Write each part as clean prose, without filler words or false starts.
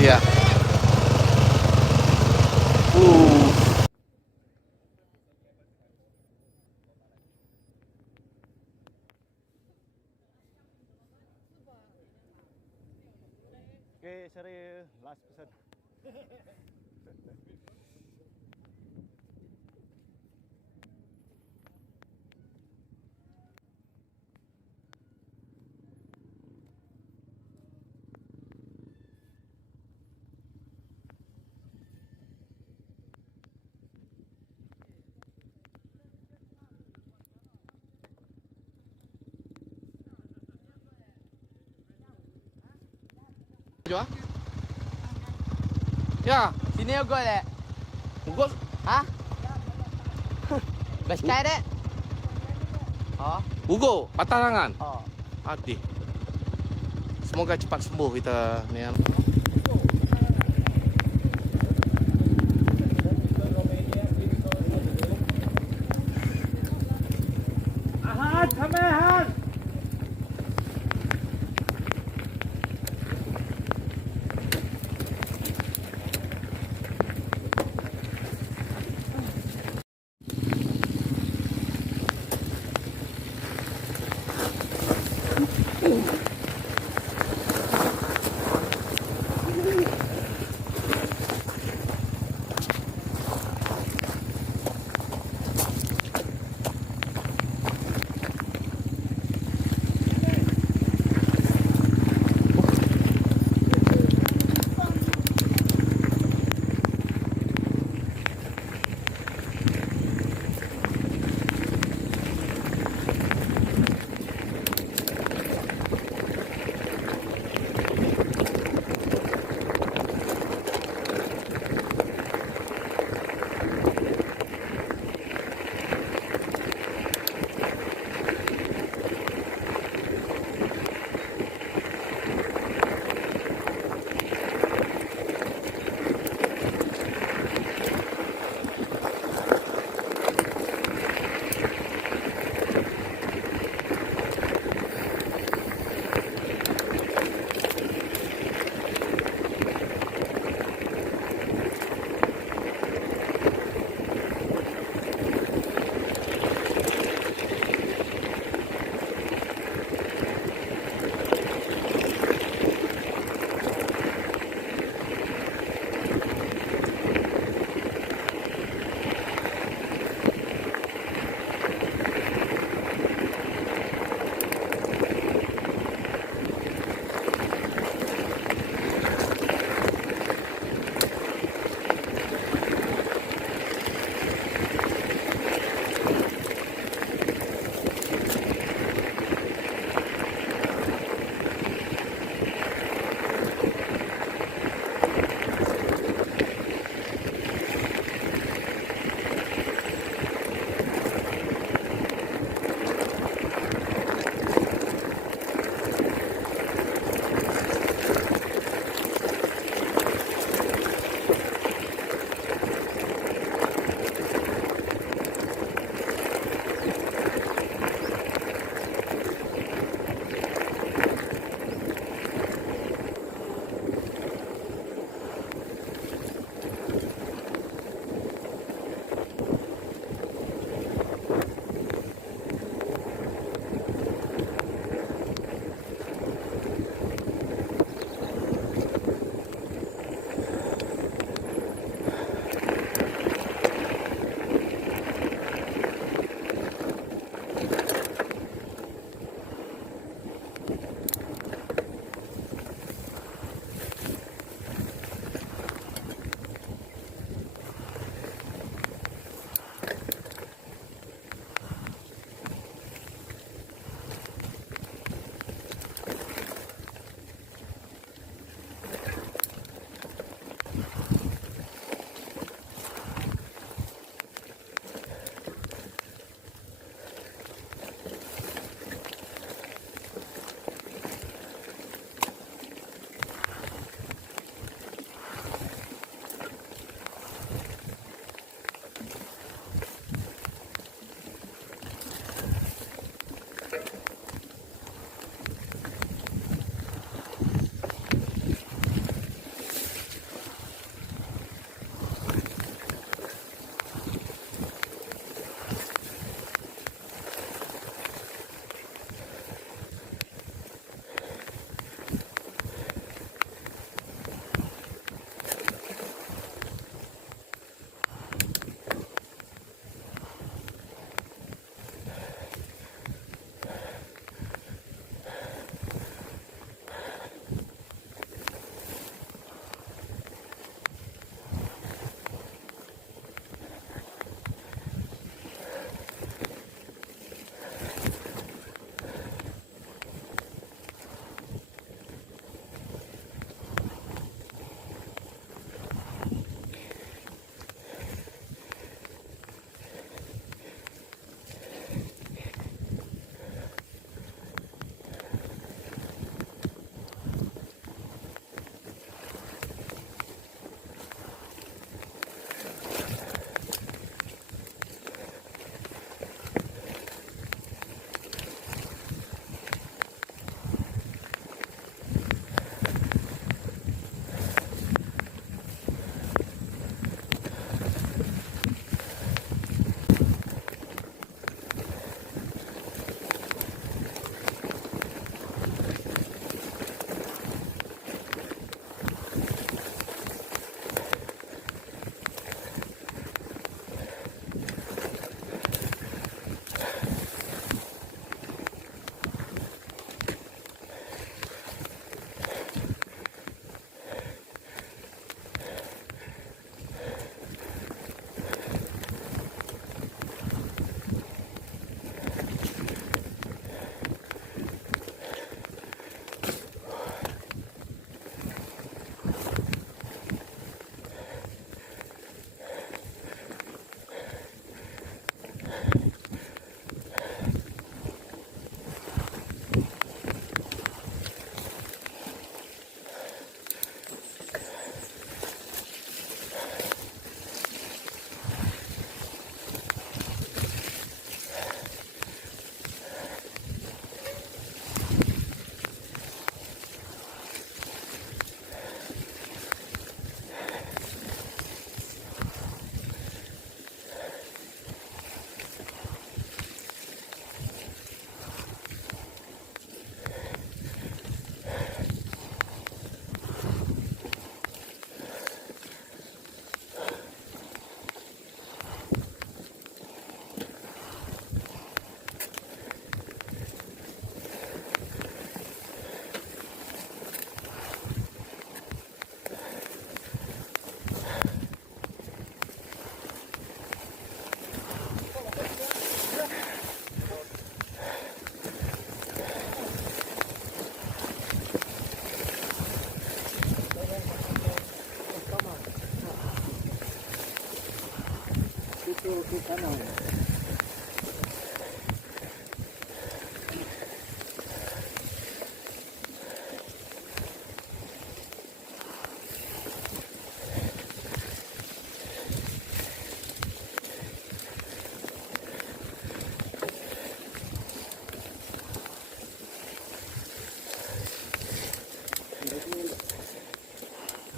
dia. Okay, sorry, last person. Jom. Ya, Sini ugot dek. ugut. Ha? Baskai dek. Oh. Ugut, patah tangan. Oh. Adik. Semoga cepat sembuh kita ni. Ahad, come here, Ahad.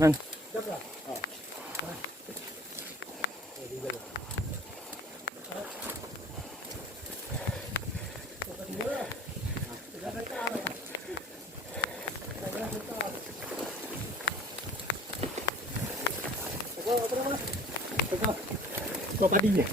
นั่นก็ปลาดีเนี่ย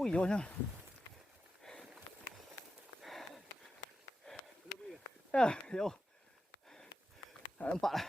Ui, vô nha. Vô. Nampak lah.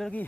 Ada lagi.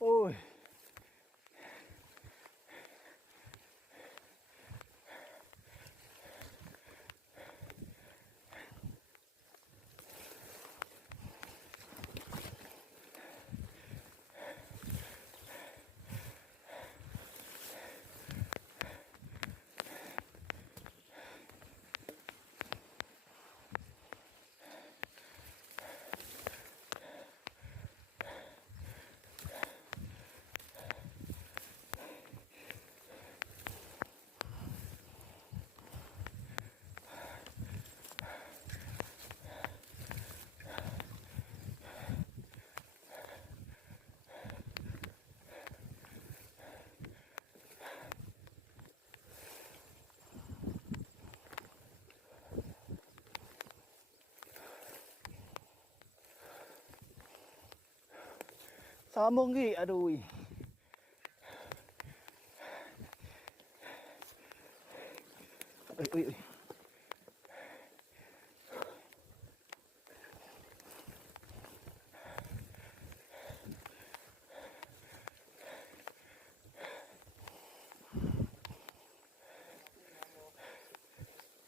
Ôi. Sambung lagi. Aduh. Ui.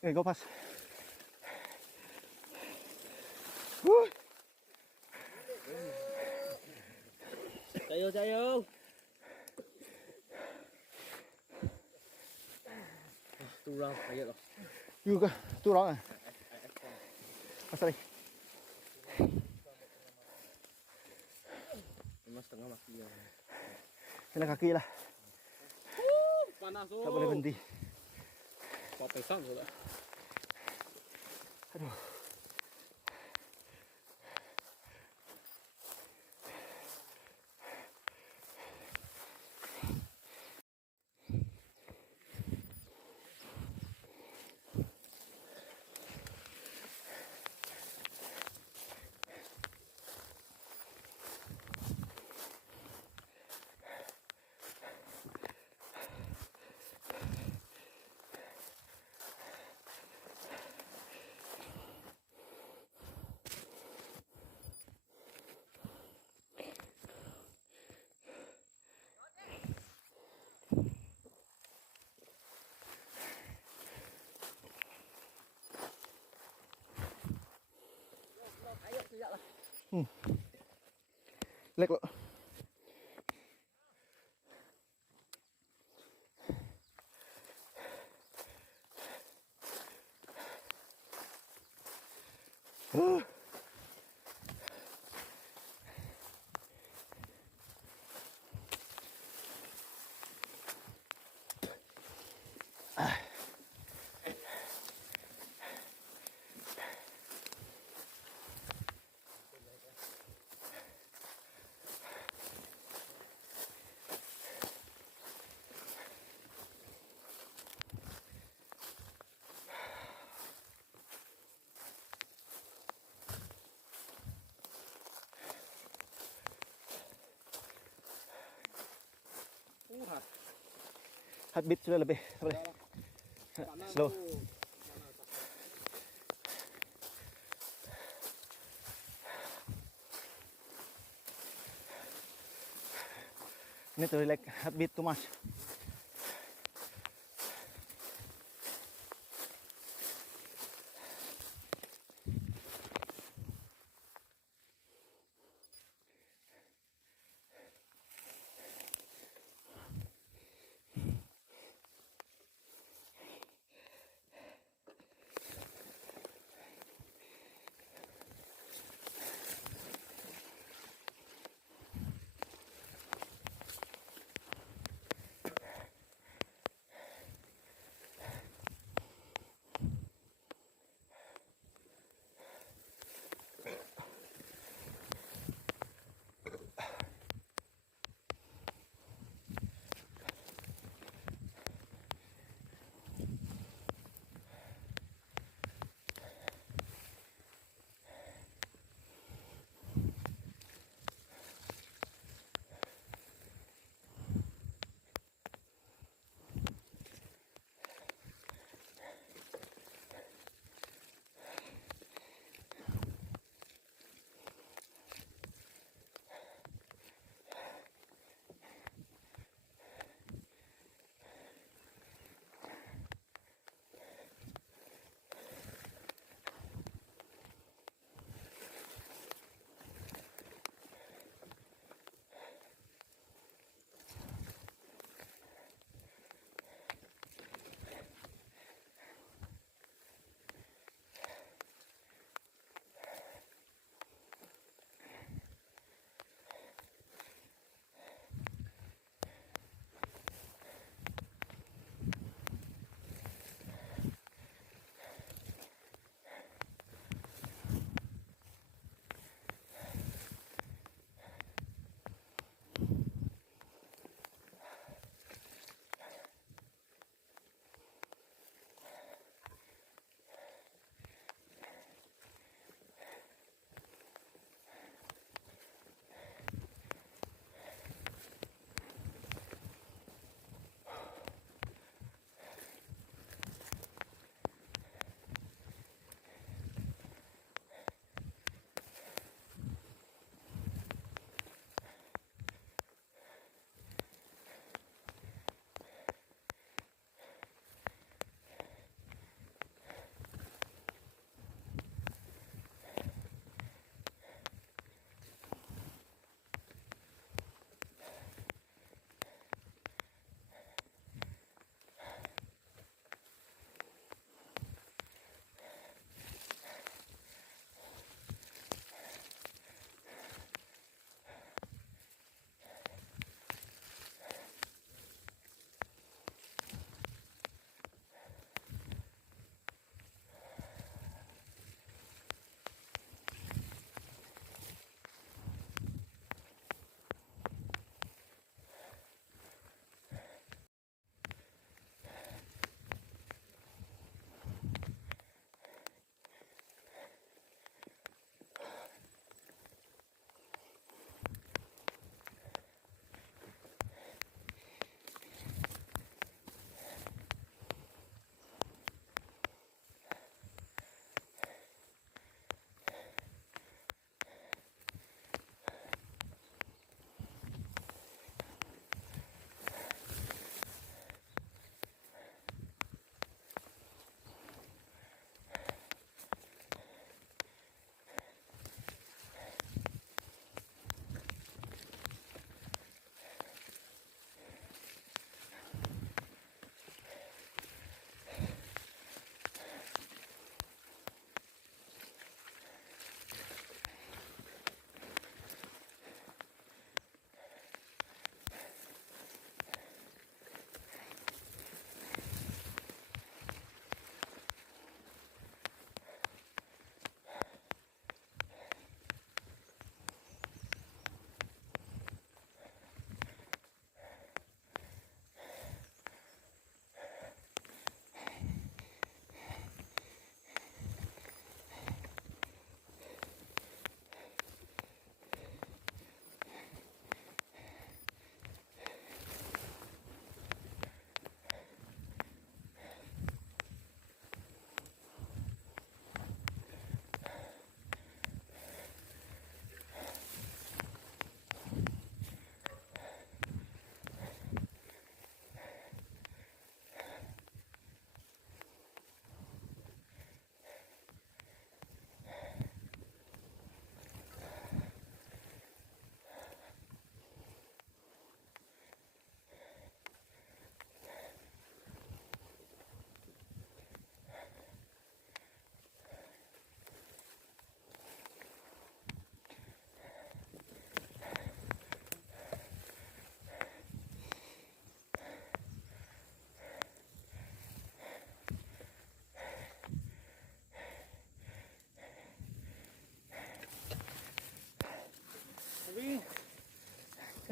Go pas. Jayo. Turang ayat loh. Juga turang. Pasal ni. Mas setengah mati ya. Kena kaki lah. Panas Tak boleh berhenti. Kau pesang sudah. Aduh. เล็กแล้วHat. heartbeat sudah lebih boleh Panas slow. tuh. Need to relax heartbeat too much.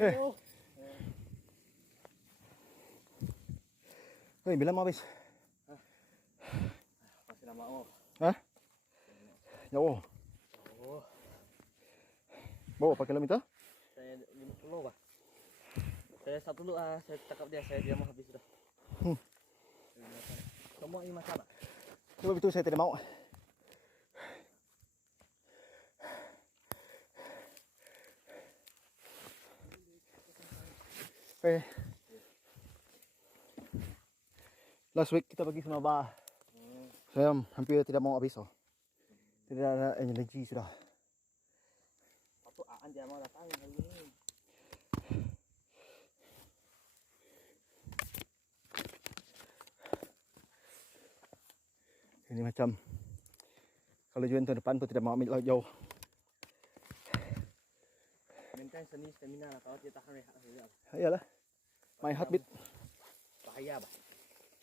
Hei, bila mau habis? Masih lama oh. Hah? Jauh. Oh, Bawa pakai kilometer? saya 50 bah. Saya satu dulu saya cakap dia mau habis sudah. Semua ini masalah. Sebab itu saya tidak mau. Okay. Last week kita pergi sama Abah. Saya hampir tidak mau habis. Tidak ada energi sudah. Satu Aan dia mau datang hari ini. Ini macam kalau jual tahun depan pun tidak mau ambil laut jauh. Maintain seni stamina lah kalau dia tahan rehat saja. Iyalah. My heartbeat, Bahaya bah.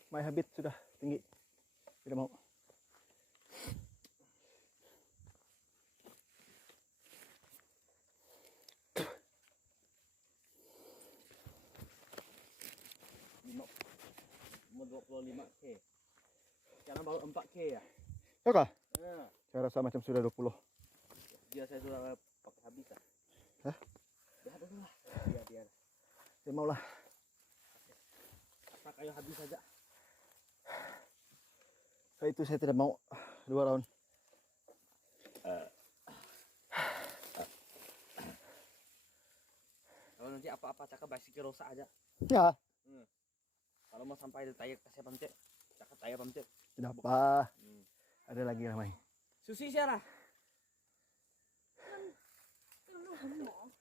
my heartbeat sudah tinggi. Tidak mau. Mau 25k. Sekarang baru 4k ya. Ya kah? Nah, Saya rasa macam sudah 20. dia saya sudah pakai habis lah. Hah? Dia dulu lah. Dia. Saya maulah. Asal kayu habis saja. Saya itu saya tidak mau 2 round. Kalau nanti apa-apa cakap basikal rosak aja. Ya, Kalau mau sampai di tayar kasih pamcek. Cakap tayar pamcek. tidak apa. Ada lagi ramai. Susi siapa? 这个路很猛，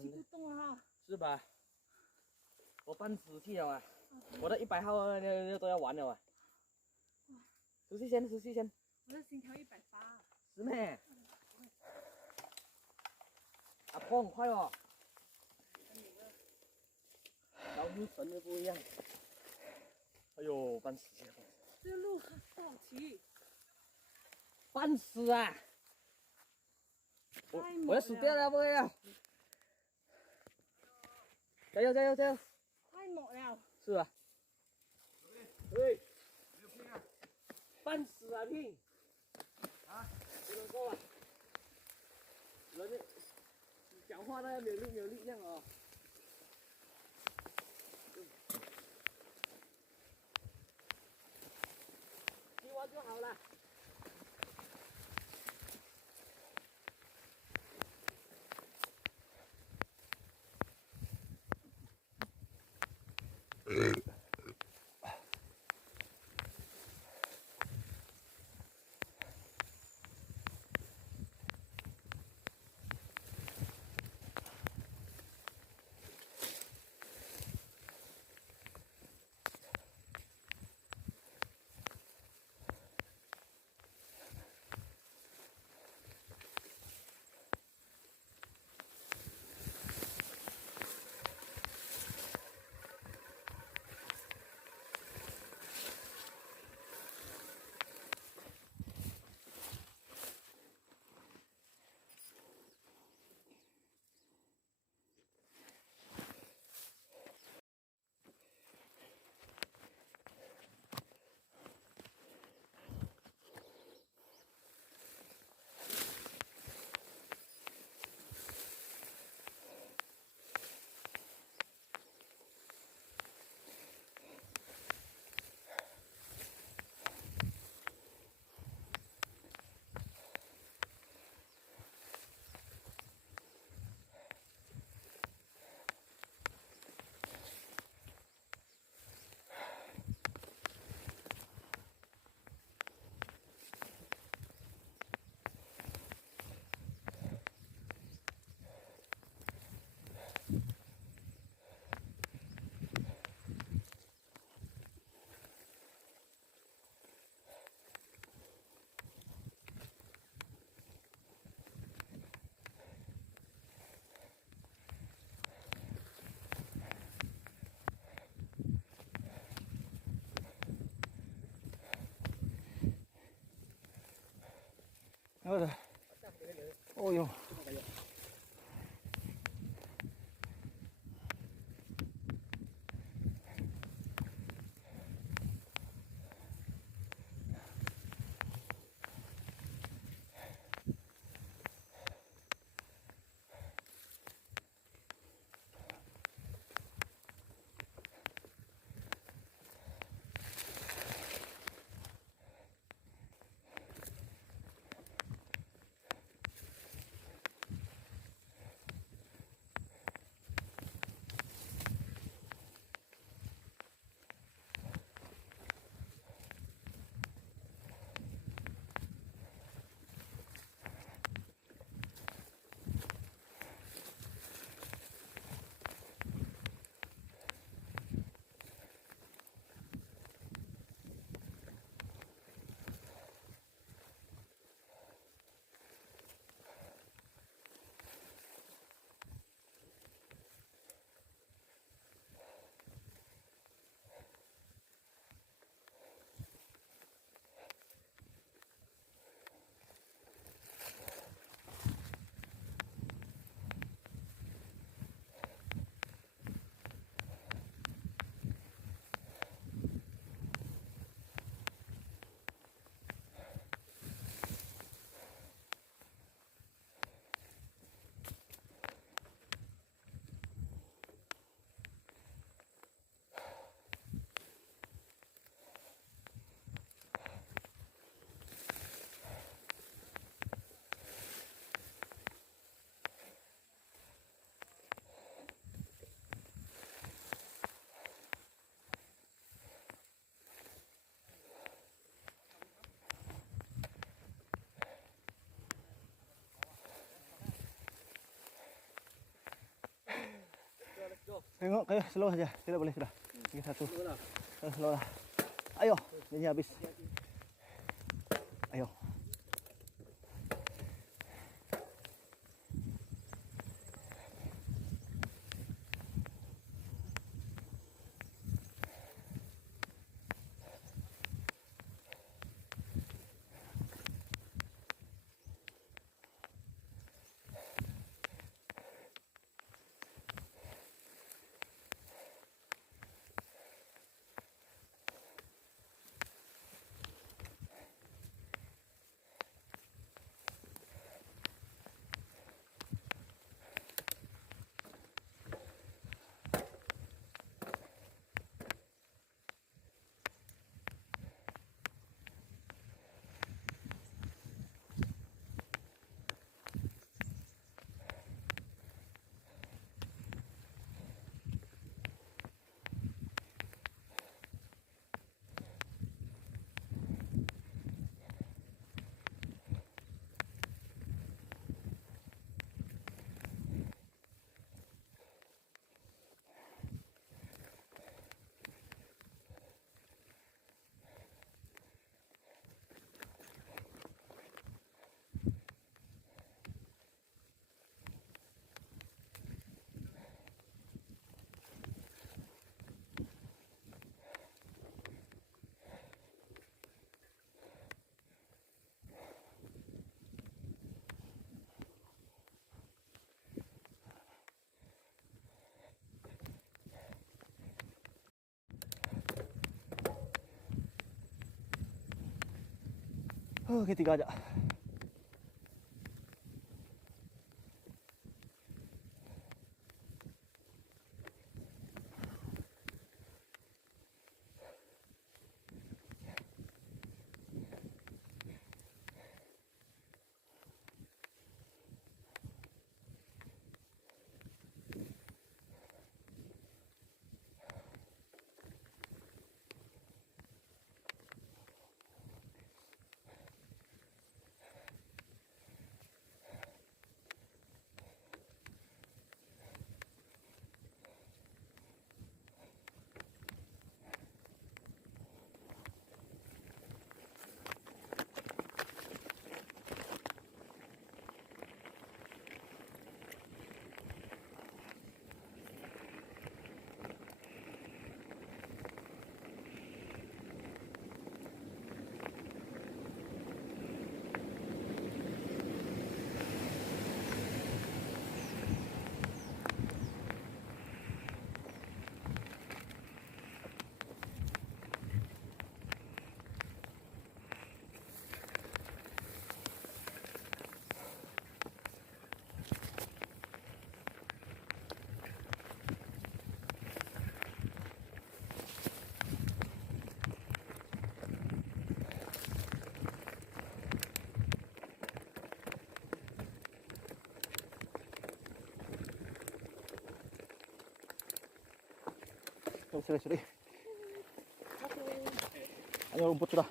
骑不动啊！是吧？我半死气了啊！我的100号都要完了啊！出去先，我的心跳180。是咩？啊，跑很快哦，然后路神的不一样。哎呦，半死气了，这个路很不好骑，半死啊！我要死掉了，不会啊！加油！太猛了！是吧？对，半死啊拼！啊，不能够啊！人家讲话呢没有力量哦。骑完就好了。Apa dah? Oh yo. Tengok kayo slow saja. Tidak boleh sudah. Lagi satu. Slow lah. Slow lah. Ayo, ini habis. Ayo. Oke, 3 aja. Sudah. Hanya rumput sudah.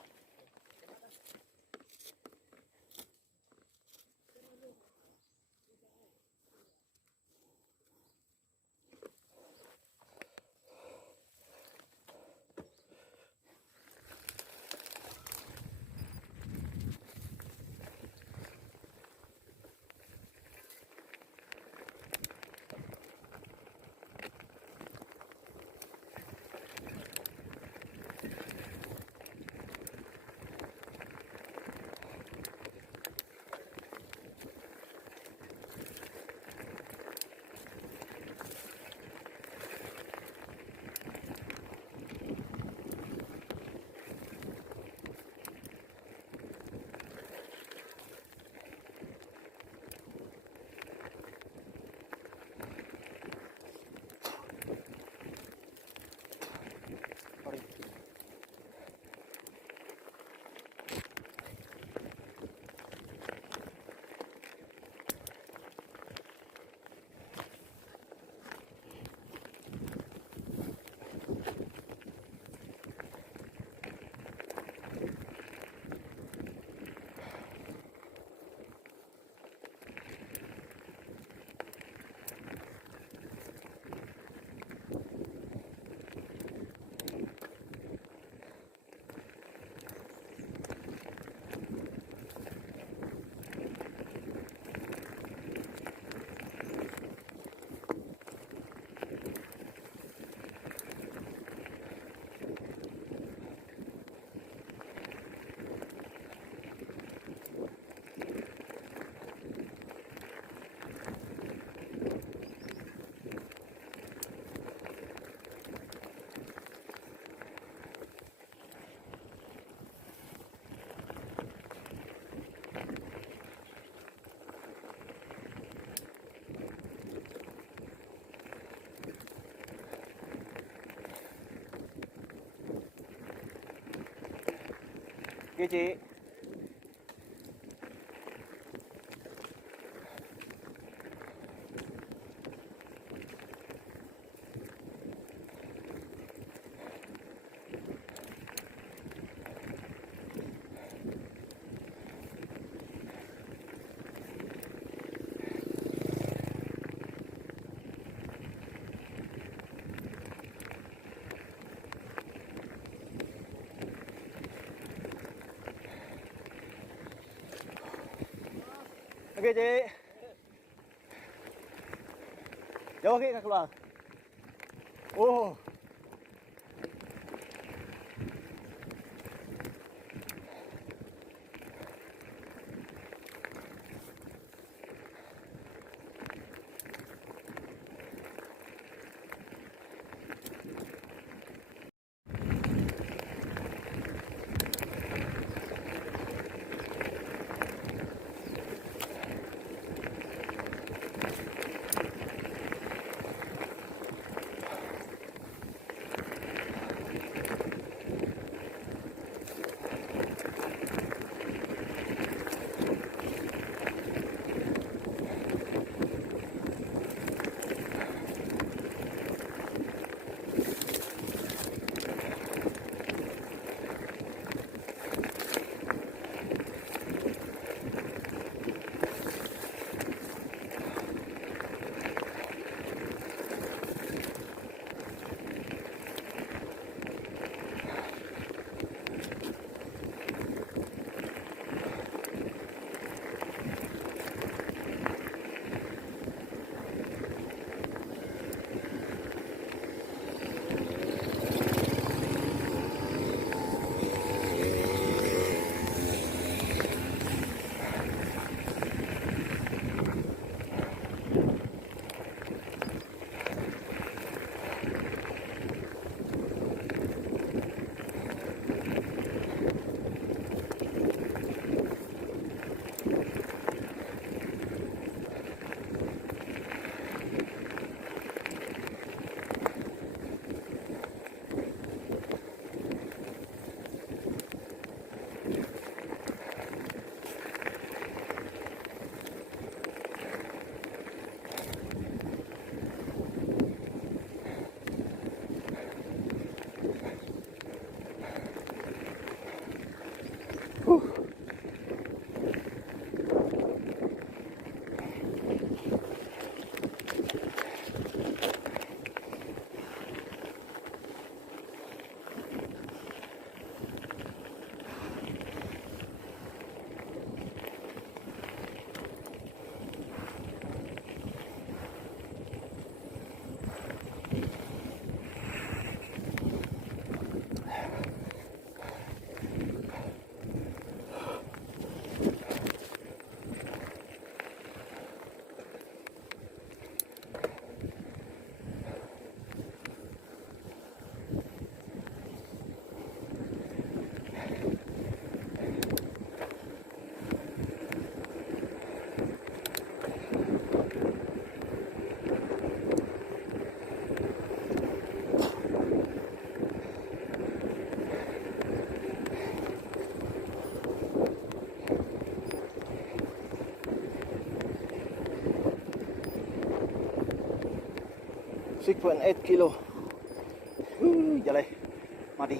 Okey, cik. Okey, cik. Jauh sikit nak keluar. Oh. Six 6.8 kilo. Jalan. Mati.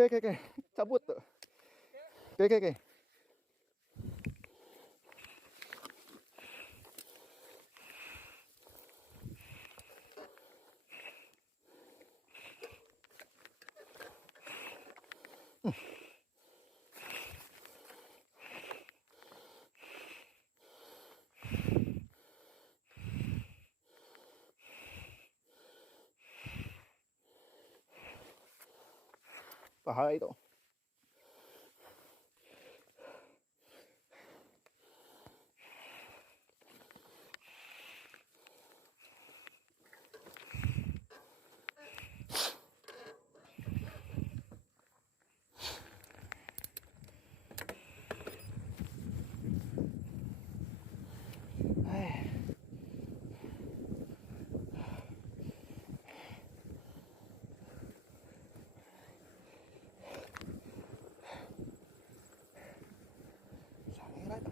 Oke. Cabut tuh. Oke. Paha itu. Sangat.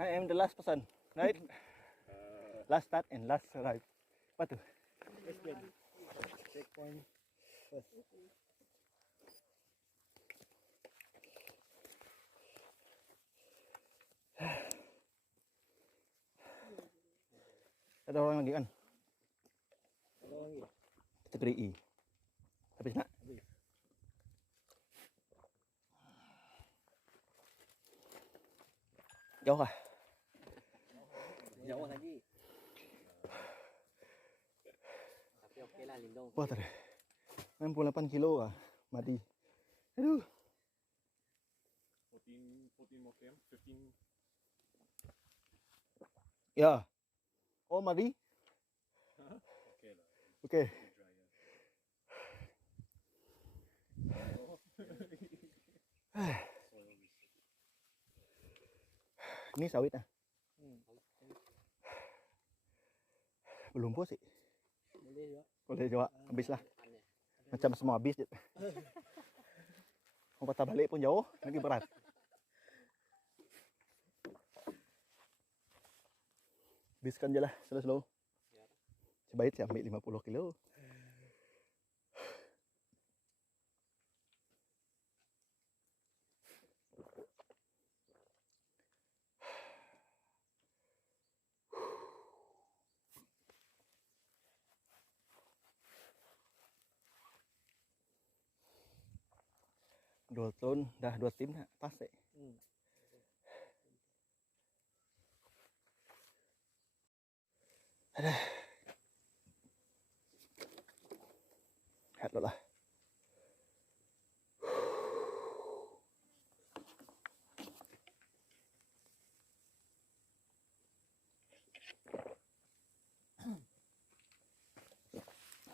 I am the last person, right? Last start and last arrive. Apa tuh? Checkpoint. Ada orang lagi kan? Ada lagi. Kategori E. Habis nak? Jauh lah. Jauh lagi. Tapi okey lah Lindong. Wah tadi 68 kilo lah. Mati. Aduh. 14 more km, 15. Ya. Oh mati. Okay lah. Okay. Dry lah. Ini sawit ah. Belum puas sih. Boleh juga. Boleh juga. Habis lah. Macam semua habis je. Mau patah balik pun jauh. Lagi berat. Habiskan je lah. Slow-slow. Sebaik saya ambil 50 kilo. Dua tahun dah 2 tim nak pas eh. Aduh. Lihat lah.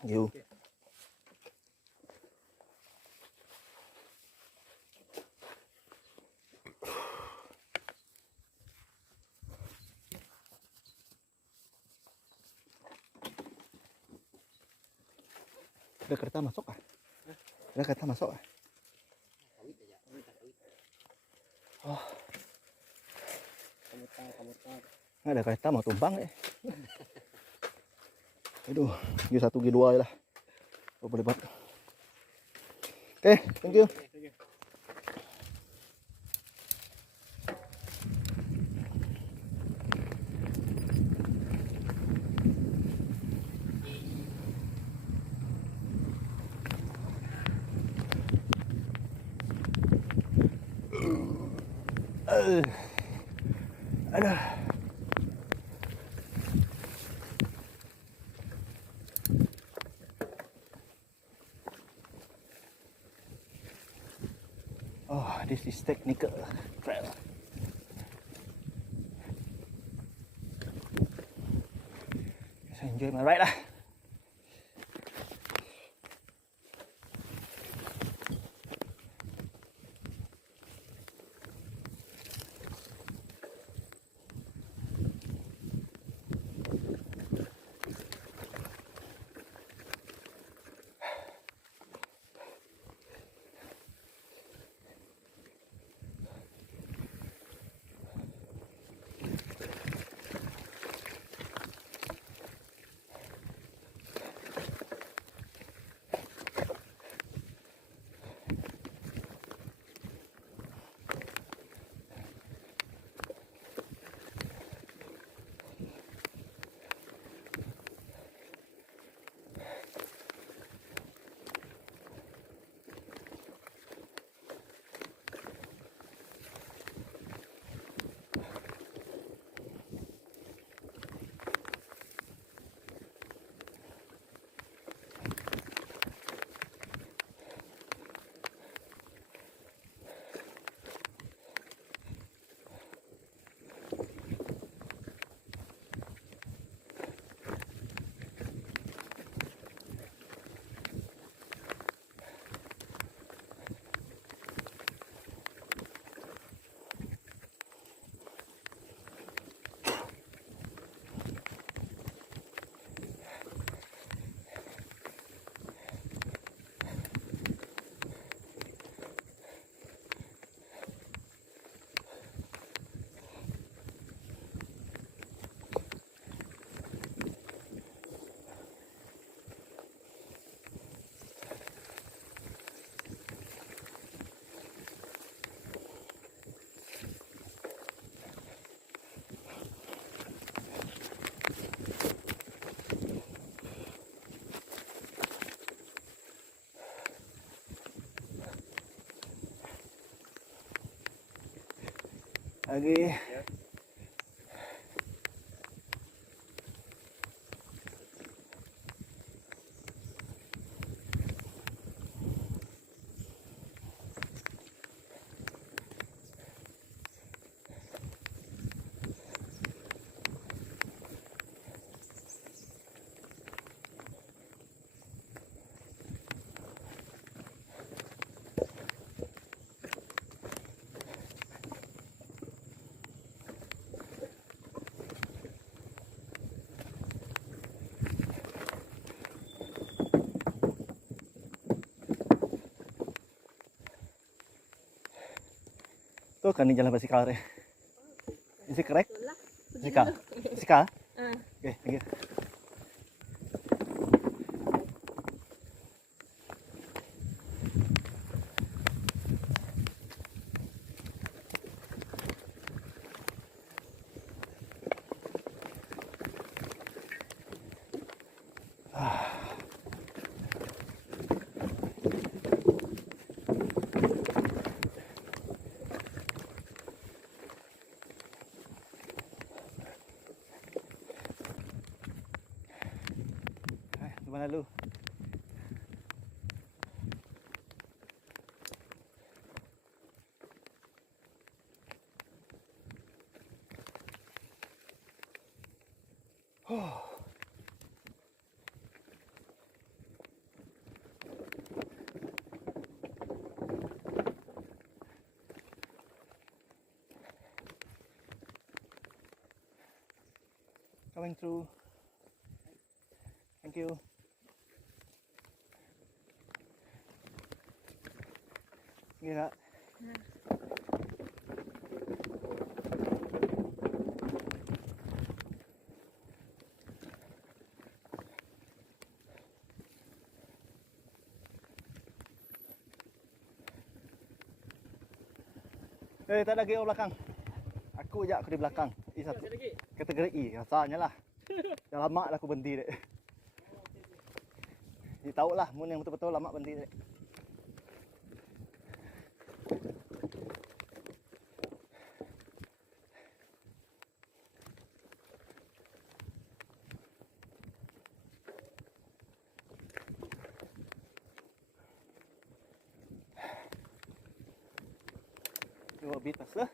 You. Ada kereta masuk ah? Ada kereta masuk ah? Oh. Nggak ada kereta mau tumpang ya. Aduh, G1 G2 aja lah. Oh, boleh banget. Oke, thank you. Aduh. Oh, this is technical trail. Just enjoy my ride lah. Lagi. Tuh kan di jalan basikal deh. Is it correct? Basikal. Basikal? Okay, thank you. Gimana lu? Coming through. Thank you. Sige kak. Tak ada lagi orang belakang. Aku je aku di belakang. Satu kategori E rasanya lah. Dah lama dah aku berhenti dek. Dia tahu lah mun yang betul-betul lama berhenti dek. Dua bitas lah.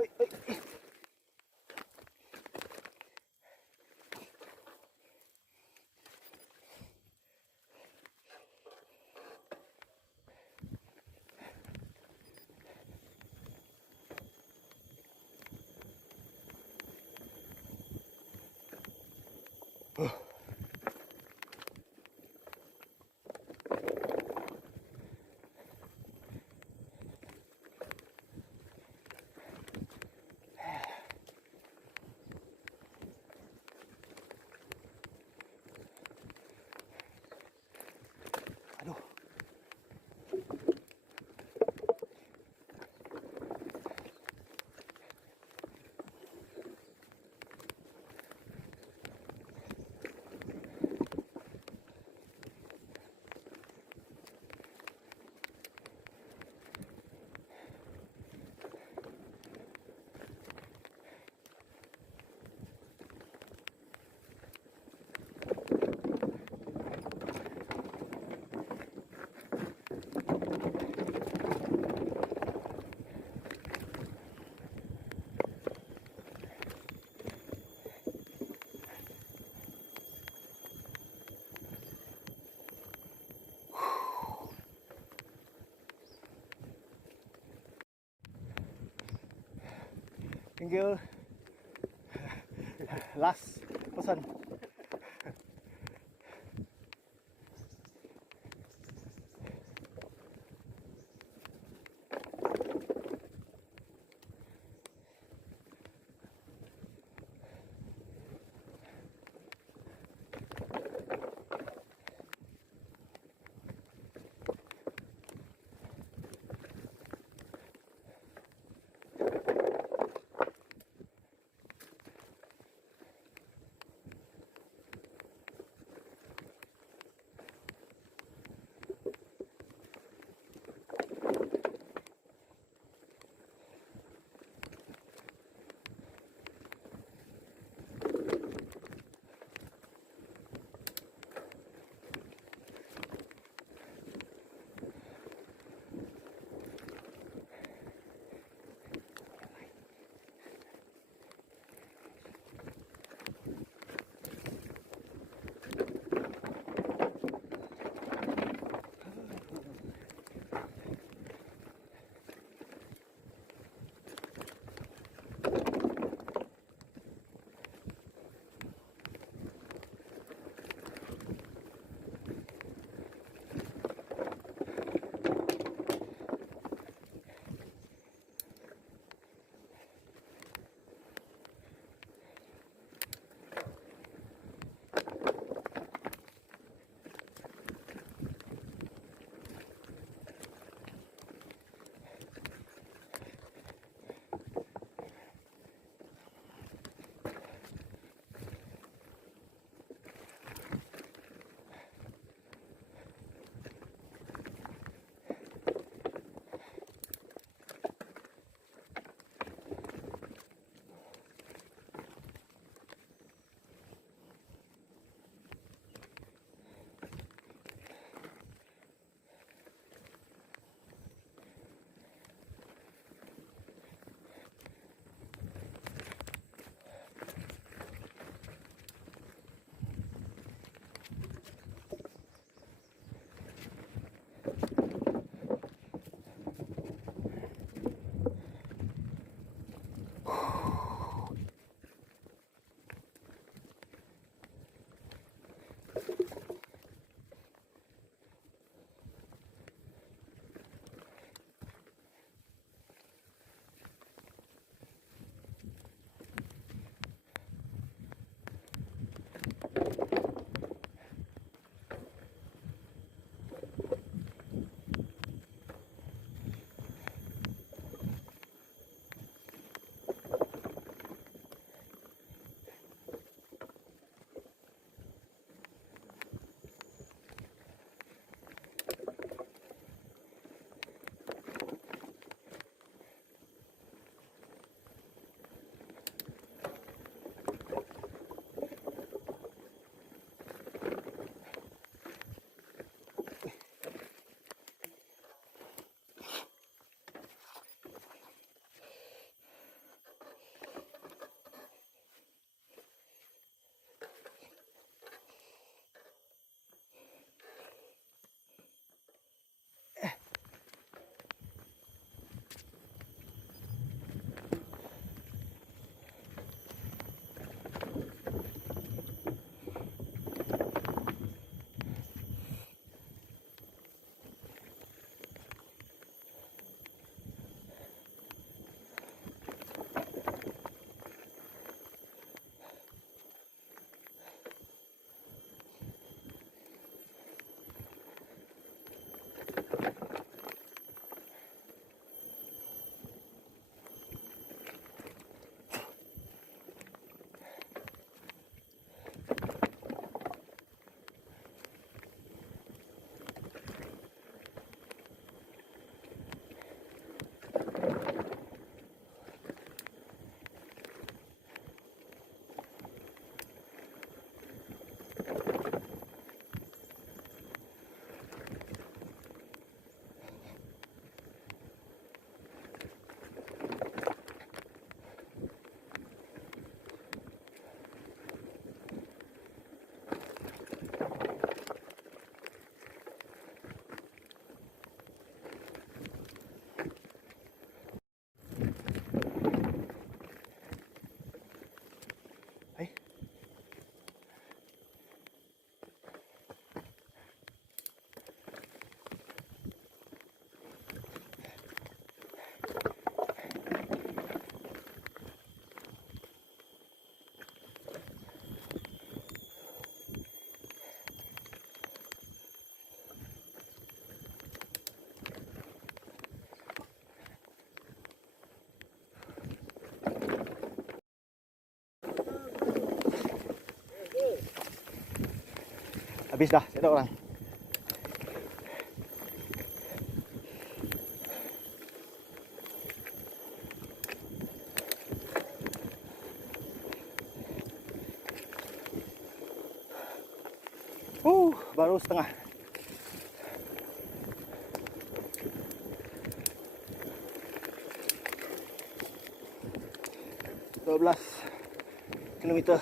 Ui. Thank you. Last person. Habis dah, tak ada orang. Baru setengah. Dua 12 kilometer.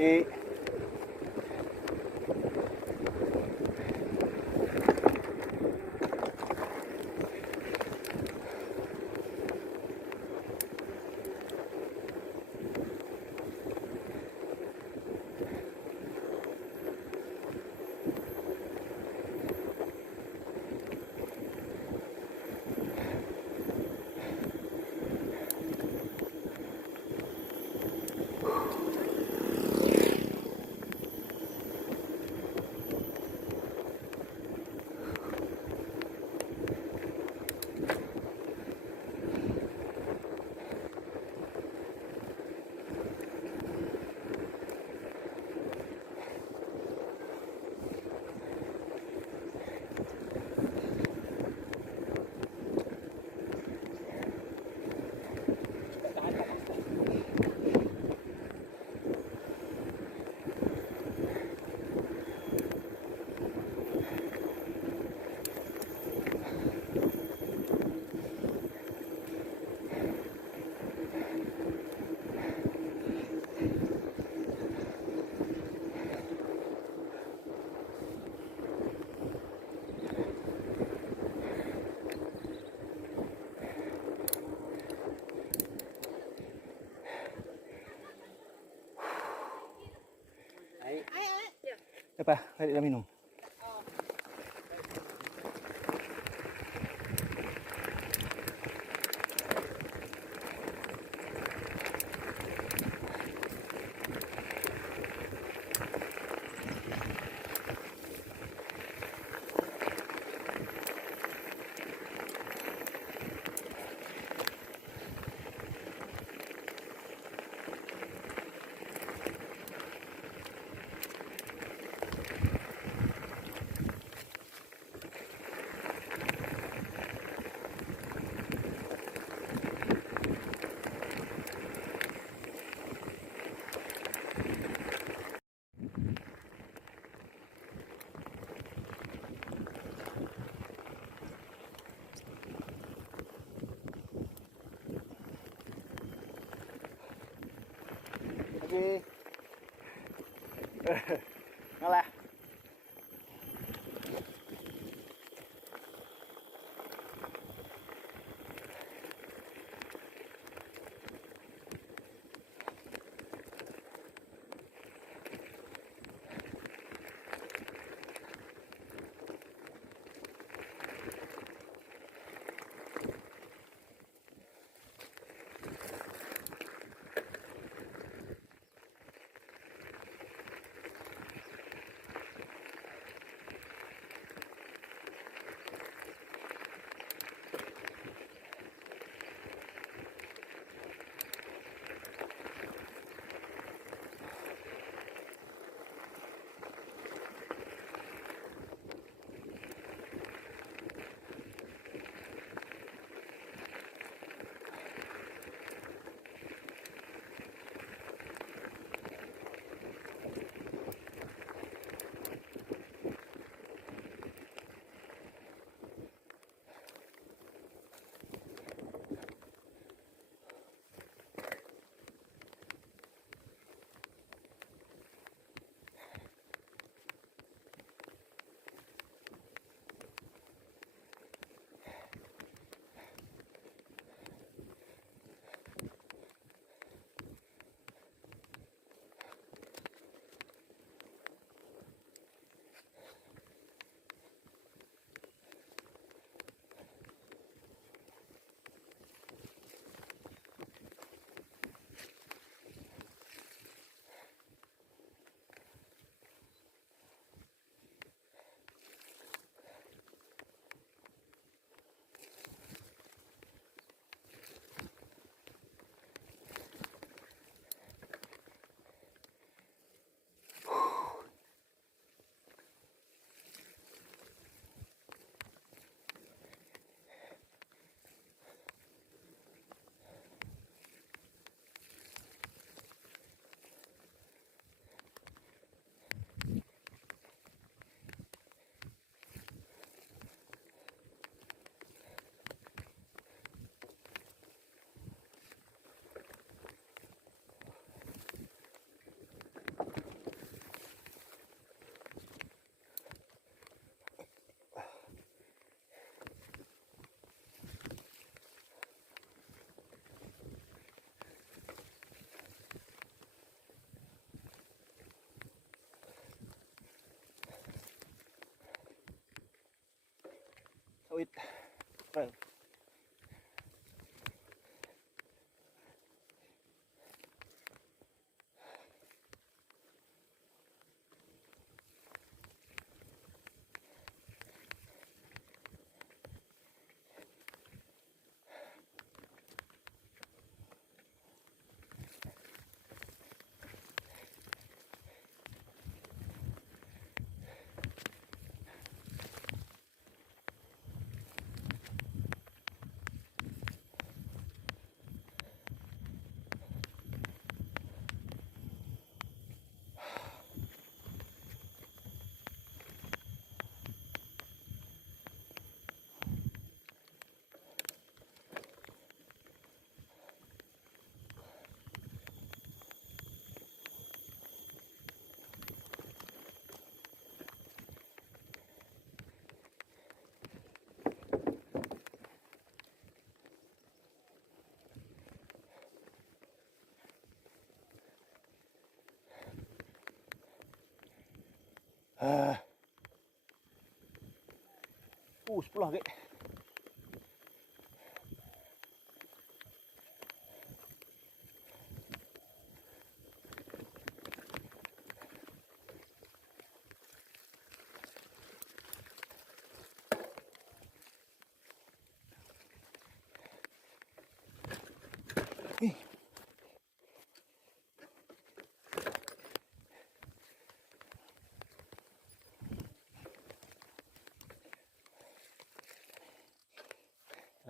Eh, apa? Balik dah minum. Okey. Ngalah. Right. Ah. 10 lagi.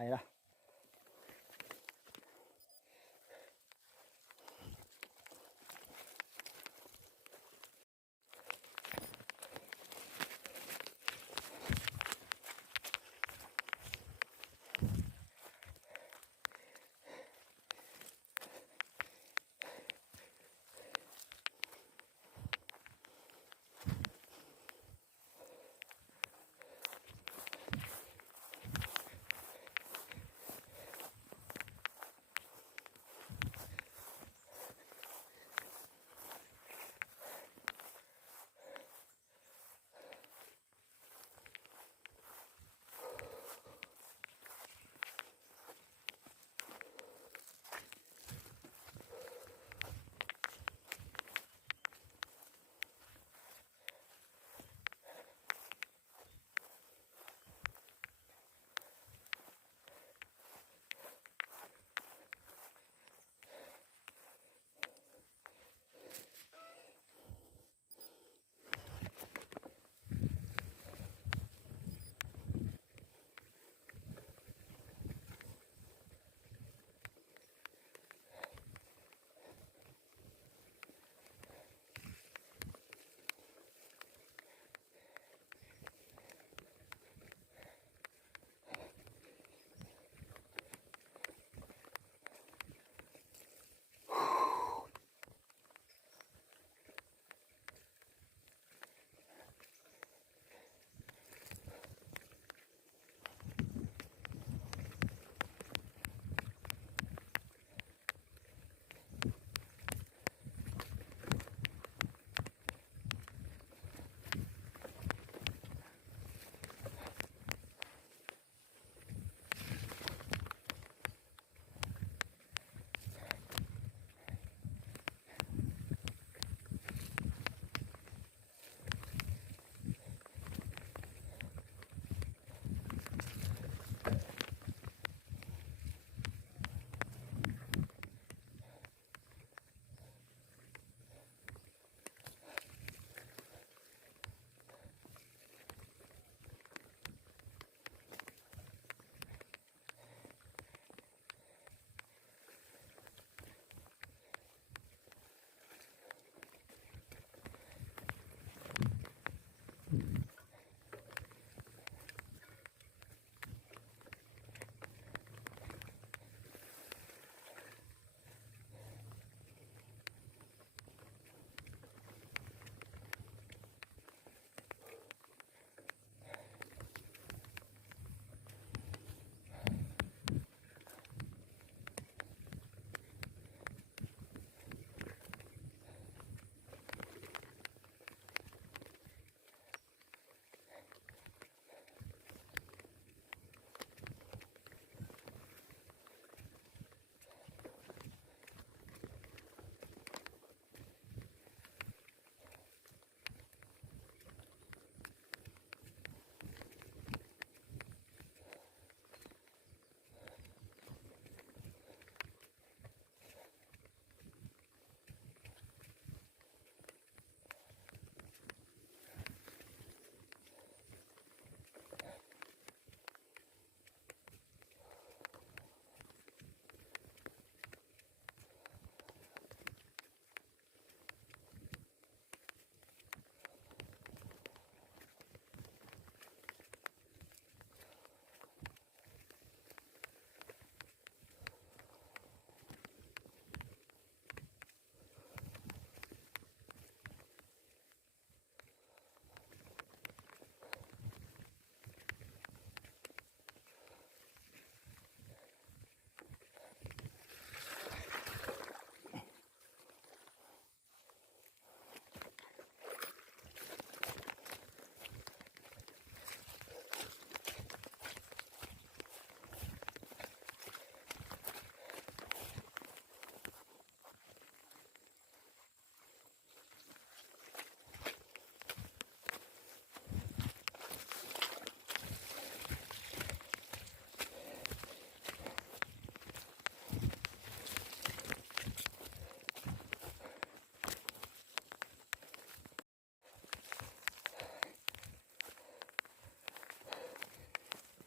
Này lah.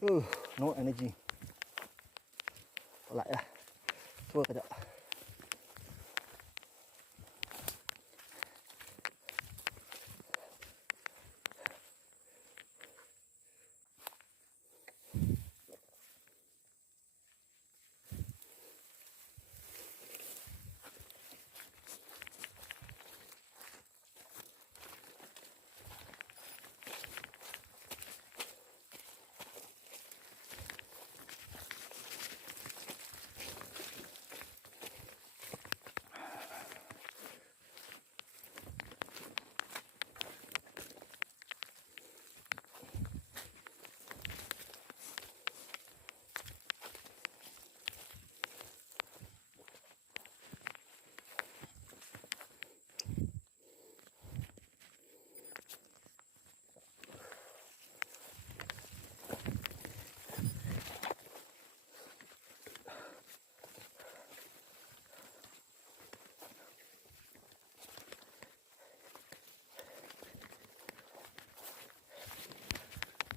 No energy. Tolak lah. Tua kejap.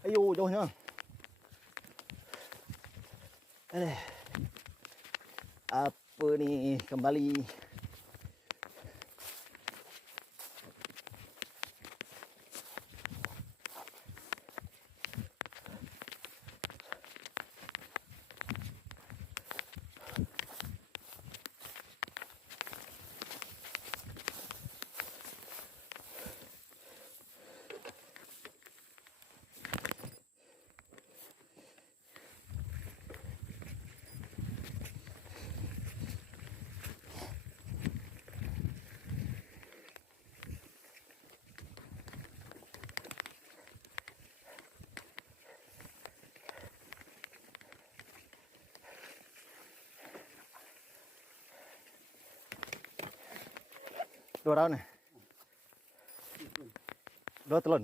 Ayo, jauhnya. Apa ni? Kembali. Dua tahun ni? Dua telon?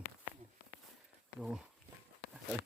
Dua. Sorry.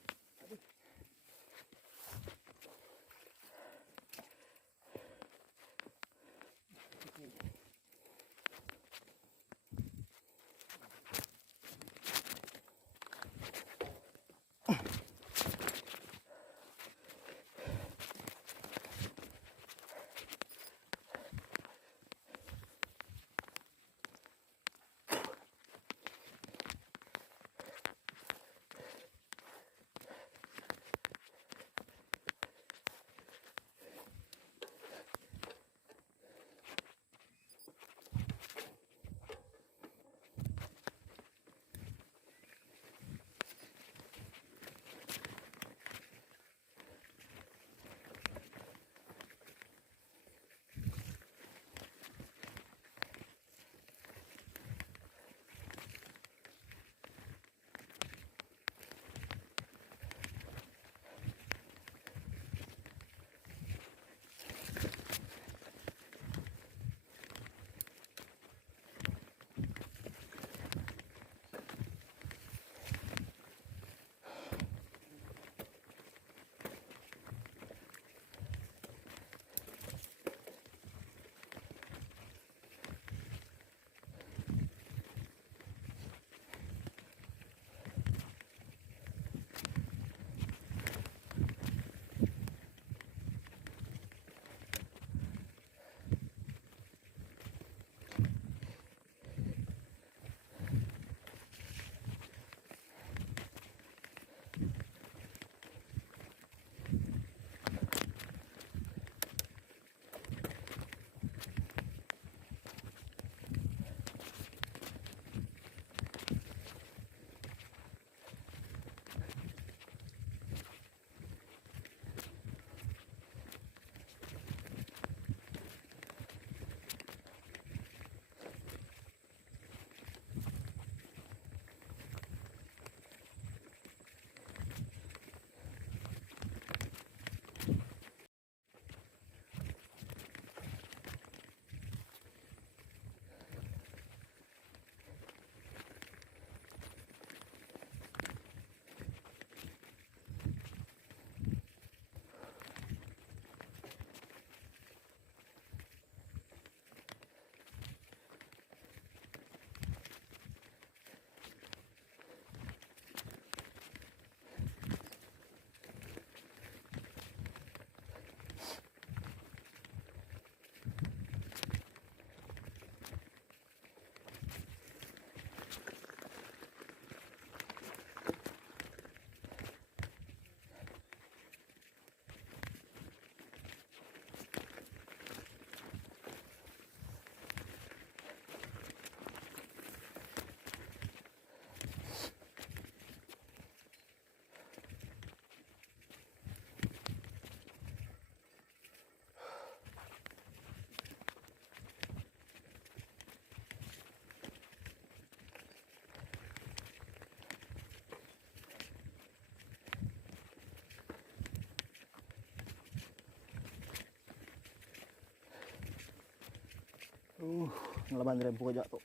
Ngelaban rempu aja tuh.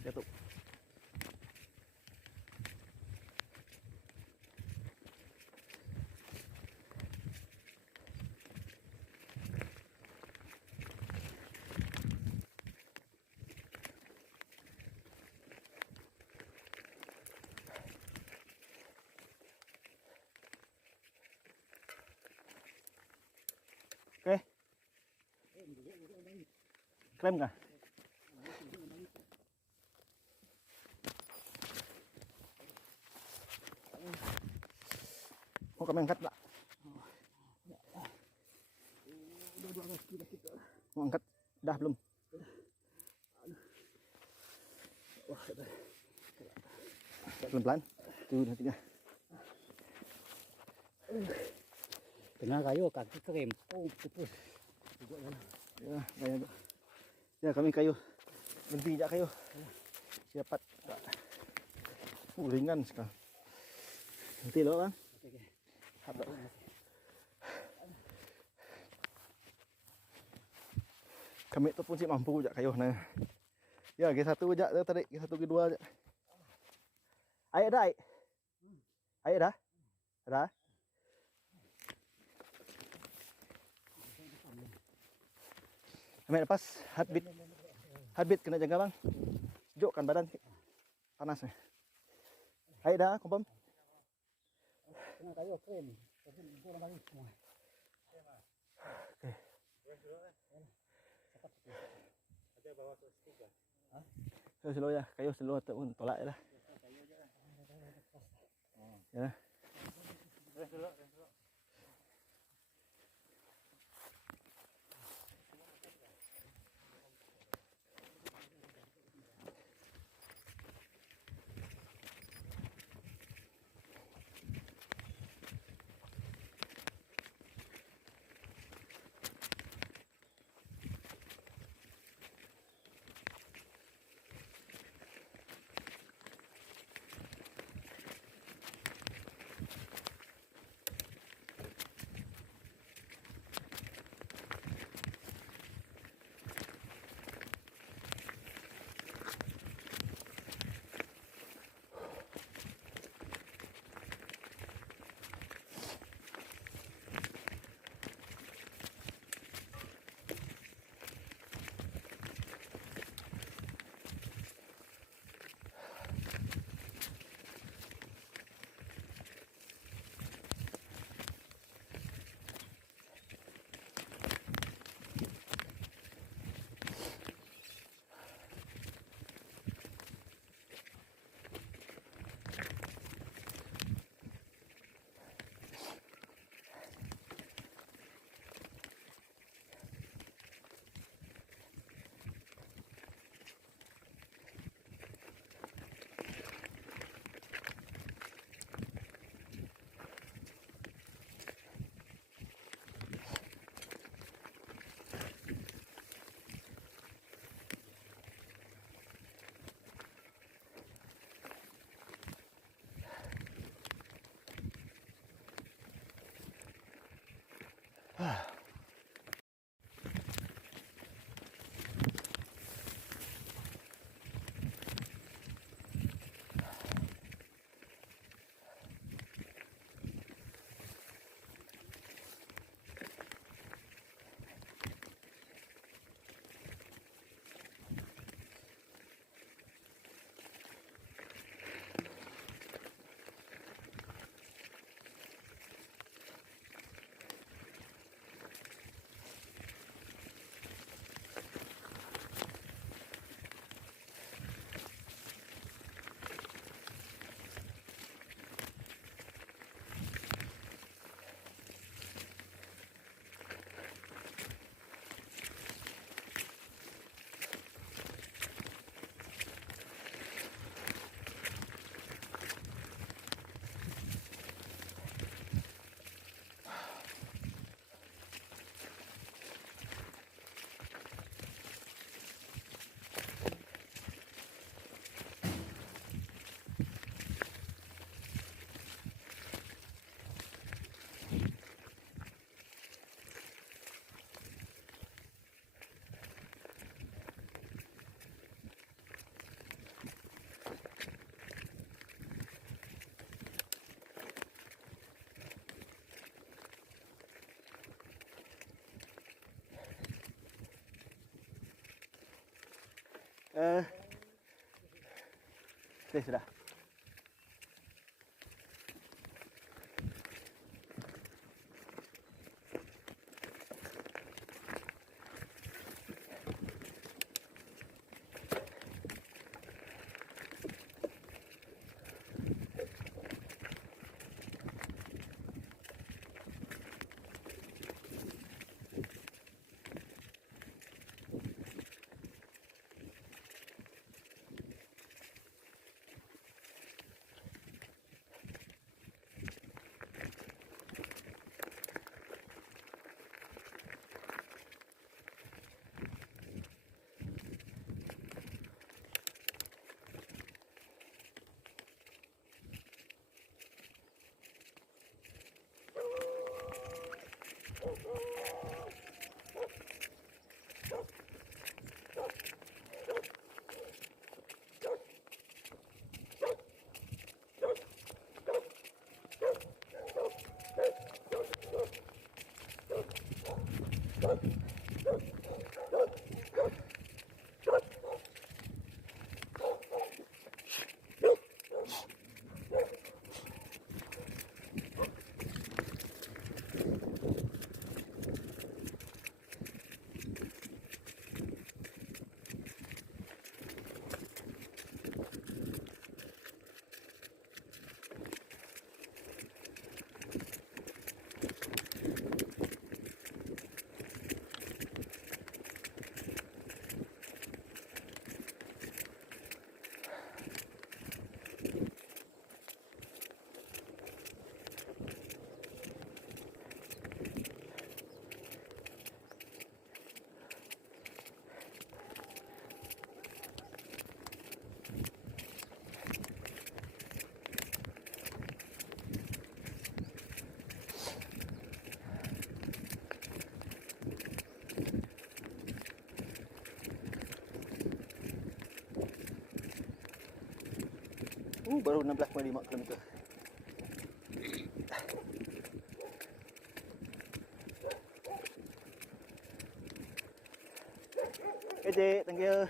Jatuh. Oke. Krem kah? Mau kami angkat tak? Mau angkat? Dah belum? Pelan-pelan. Tuh nantinya. Tengah kayu kaki krim. Oh, pupus. Ya, kayak tu. Ya, kami kayu. Berhenti je kayu. Siapat. Ringan sekali. Nanti lo bang. Okey. Habis. Kami tu pun si mampu je kayu nah. Ya, G1 je tadi, G1 G2 je. Air dah, air. Air dah. Dah. Ambil lepas heartbeat. Heartbeat kena jaga bang. Sejukkan badan. Panas ni. Air dah, confirm. Tengah kayu krim. Tapi kurang balik semua. Okey. Ada bawa stick lah. Slow ya, kayu slow pun tolak je lah. Ya. Sudah. Baru 16,5 km. Okay, Cik. Thank you.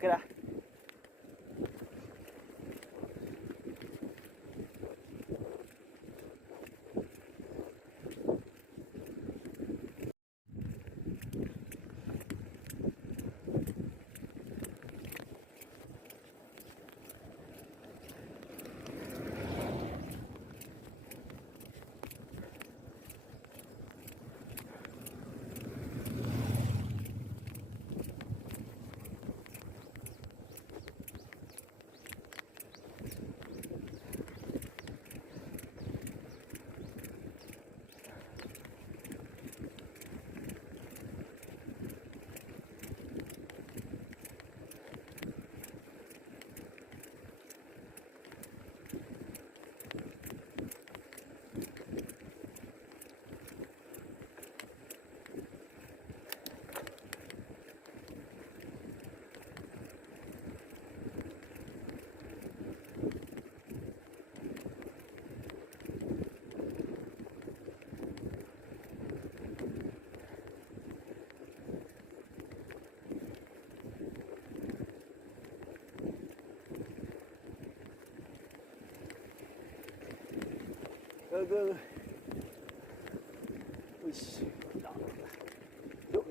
Okay dah. Go. Wish. Duk.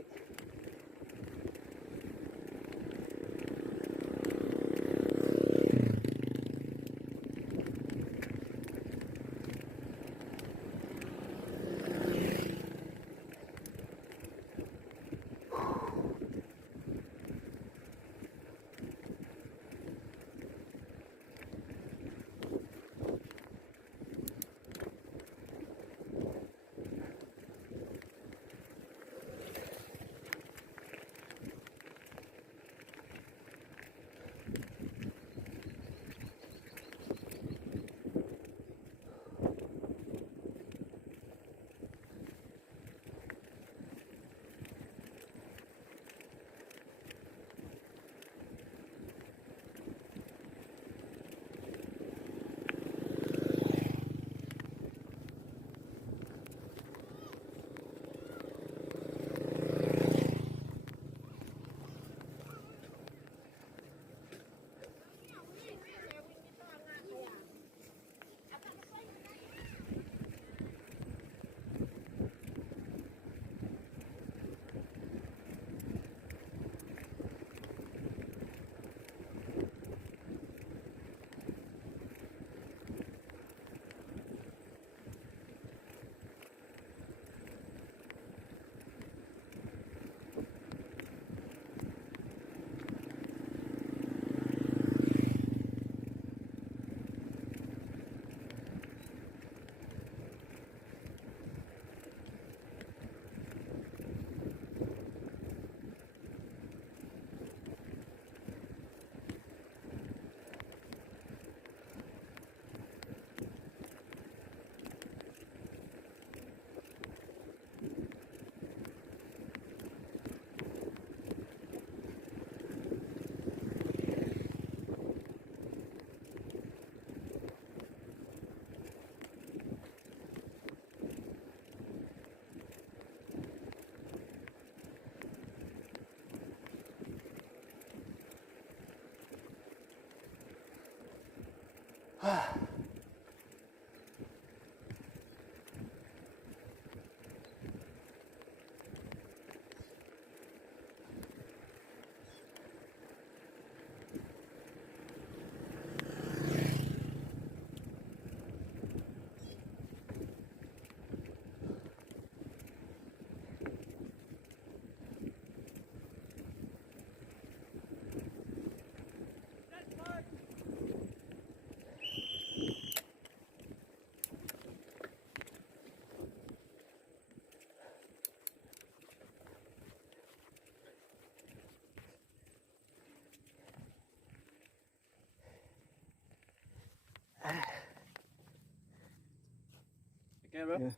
Okay bro. Ya.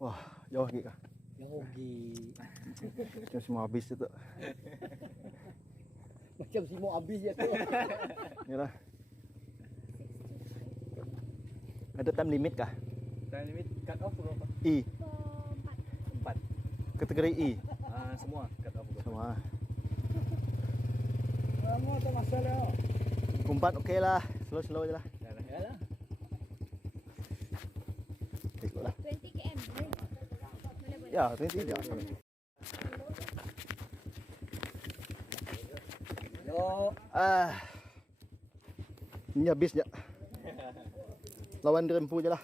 Wah, jauh lagi kah? Jauh gi. Macam semua habis tu. Macam semua habis je tu. Yalah. Ada time limit kah? Time limit cut off berapa? E. Keempat. 4. Kategori E. Semua cut off berapa? Semua. Semua tak masalah. Kumpat okey lah. Slow-slow je lah. Yalah. Ikutlah. 20 km. Boleh. Ya, 20 je. Yo. Ini habis je. Lawan rempu je lah.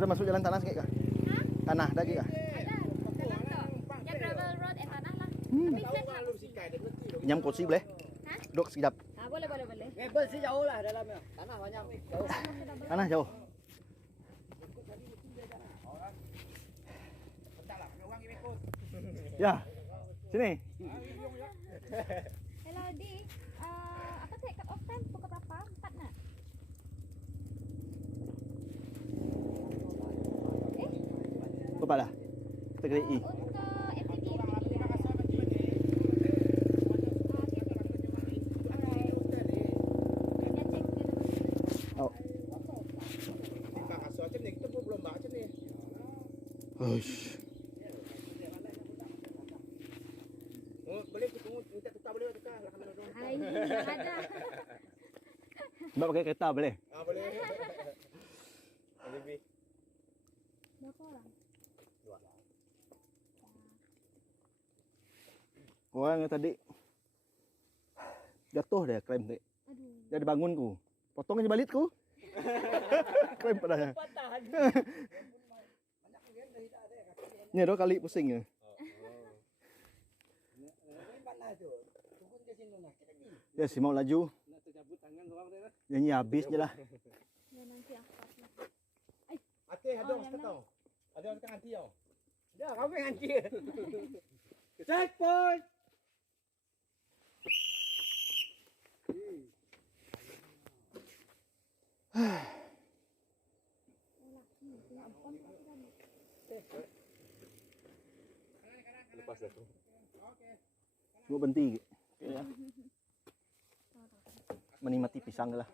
Ada masuk jalan tanah sikit kah? Tanah dah ke kah? Ada. Tanah tak? Yang gravel road tanah lah. Tapi flat lah. Nyam kursi boleh? Ha? Duduk sekejap. Boleh. Kabel sih jauh lah dalamnya. Tanah banyak. Jauh. Tanah jauh. Ya. Sini. Hello Di. Apa tu cut off time pukul berapa? 4 nak? Berapa dah? Kategori E. Untuk MTB. Oh. Macam ni kita pun belum macam ni. Hush. Oh, boleh kita minta tukar boleh tukar lah kamera dulu. Hai, tak ada. Sebab pakai kereta boleh? Boleh. Lebih. Berapa orang? Orang yang tadi jatuh dia krem tadi. Aduh. Dia bangun ku. Potong je balik ku. Krem padanya. Ni 2 kali pusing je. Ya si mau laju. Nak tercabut tangan orang tu lah. Nyanyi habis je lah. Ya nanti aku upload. Ate ada orang tahu. Ada orang tengah anti tau. Dah kau pengen anti. Checkpoint. Lepas dah tu. Cuma berhenti. Okay, ya. Menikmati pisang lah.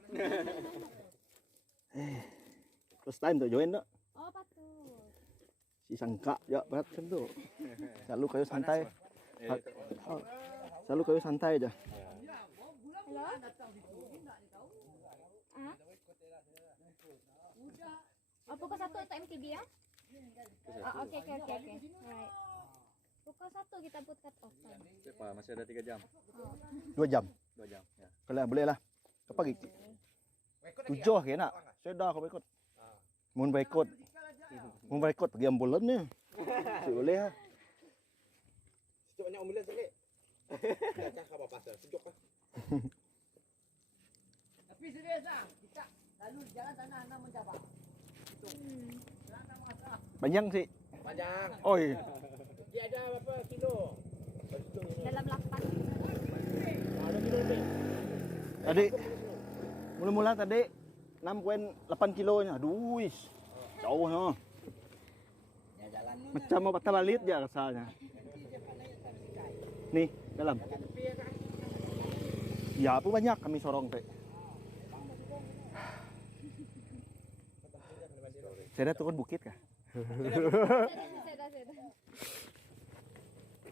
First time tu join tak? Oh patut. Si sangka je berat macam tu. Selalu kayu santai. Selalu kayu santai je. Hello? Pukul 1 untuk MTB ya? Okay. Right. Pukul 1 kita put cut off time. Cepat, masih ada 3 jam. 2 jam. 2 jam. Ya. Kalau boleh lah. Apa gigi? 7 ke nak? Sudah kau ikut. Mun berikut. Mun berikut pergi ambulan ni. Si boleh lah. Sejuknya ambulans balik. Dah cakap apa pasal sejuk lah. Tapi serius lah. Kita lalu jalan tanah nak mencapai. Panjang sih. Panjang. Oi. Dia ada berapa kilo? Dalam 8. Ada kilo lebih. Tadi mula-mula tadi 6.8 kilonya. Aduh. Jauh no. Macam mau patah balik je rasanya. Nih, dalam. Ya, apa banyak kami sorong teh. Saya dah turun bukit kah? Saya dah.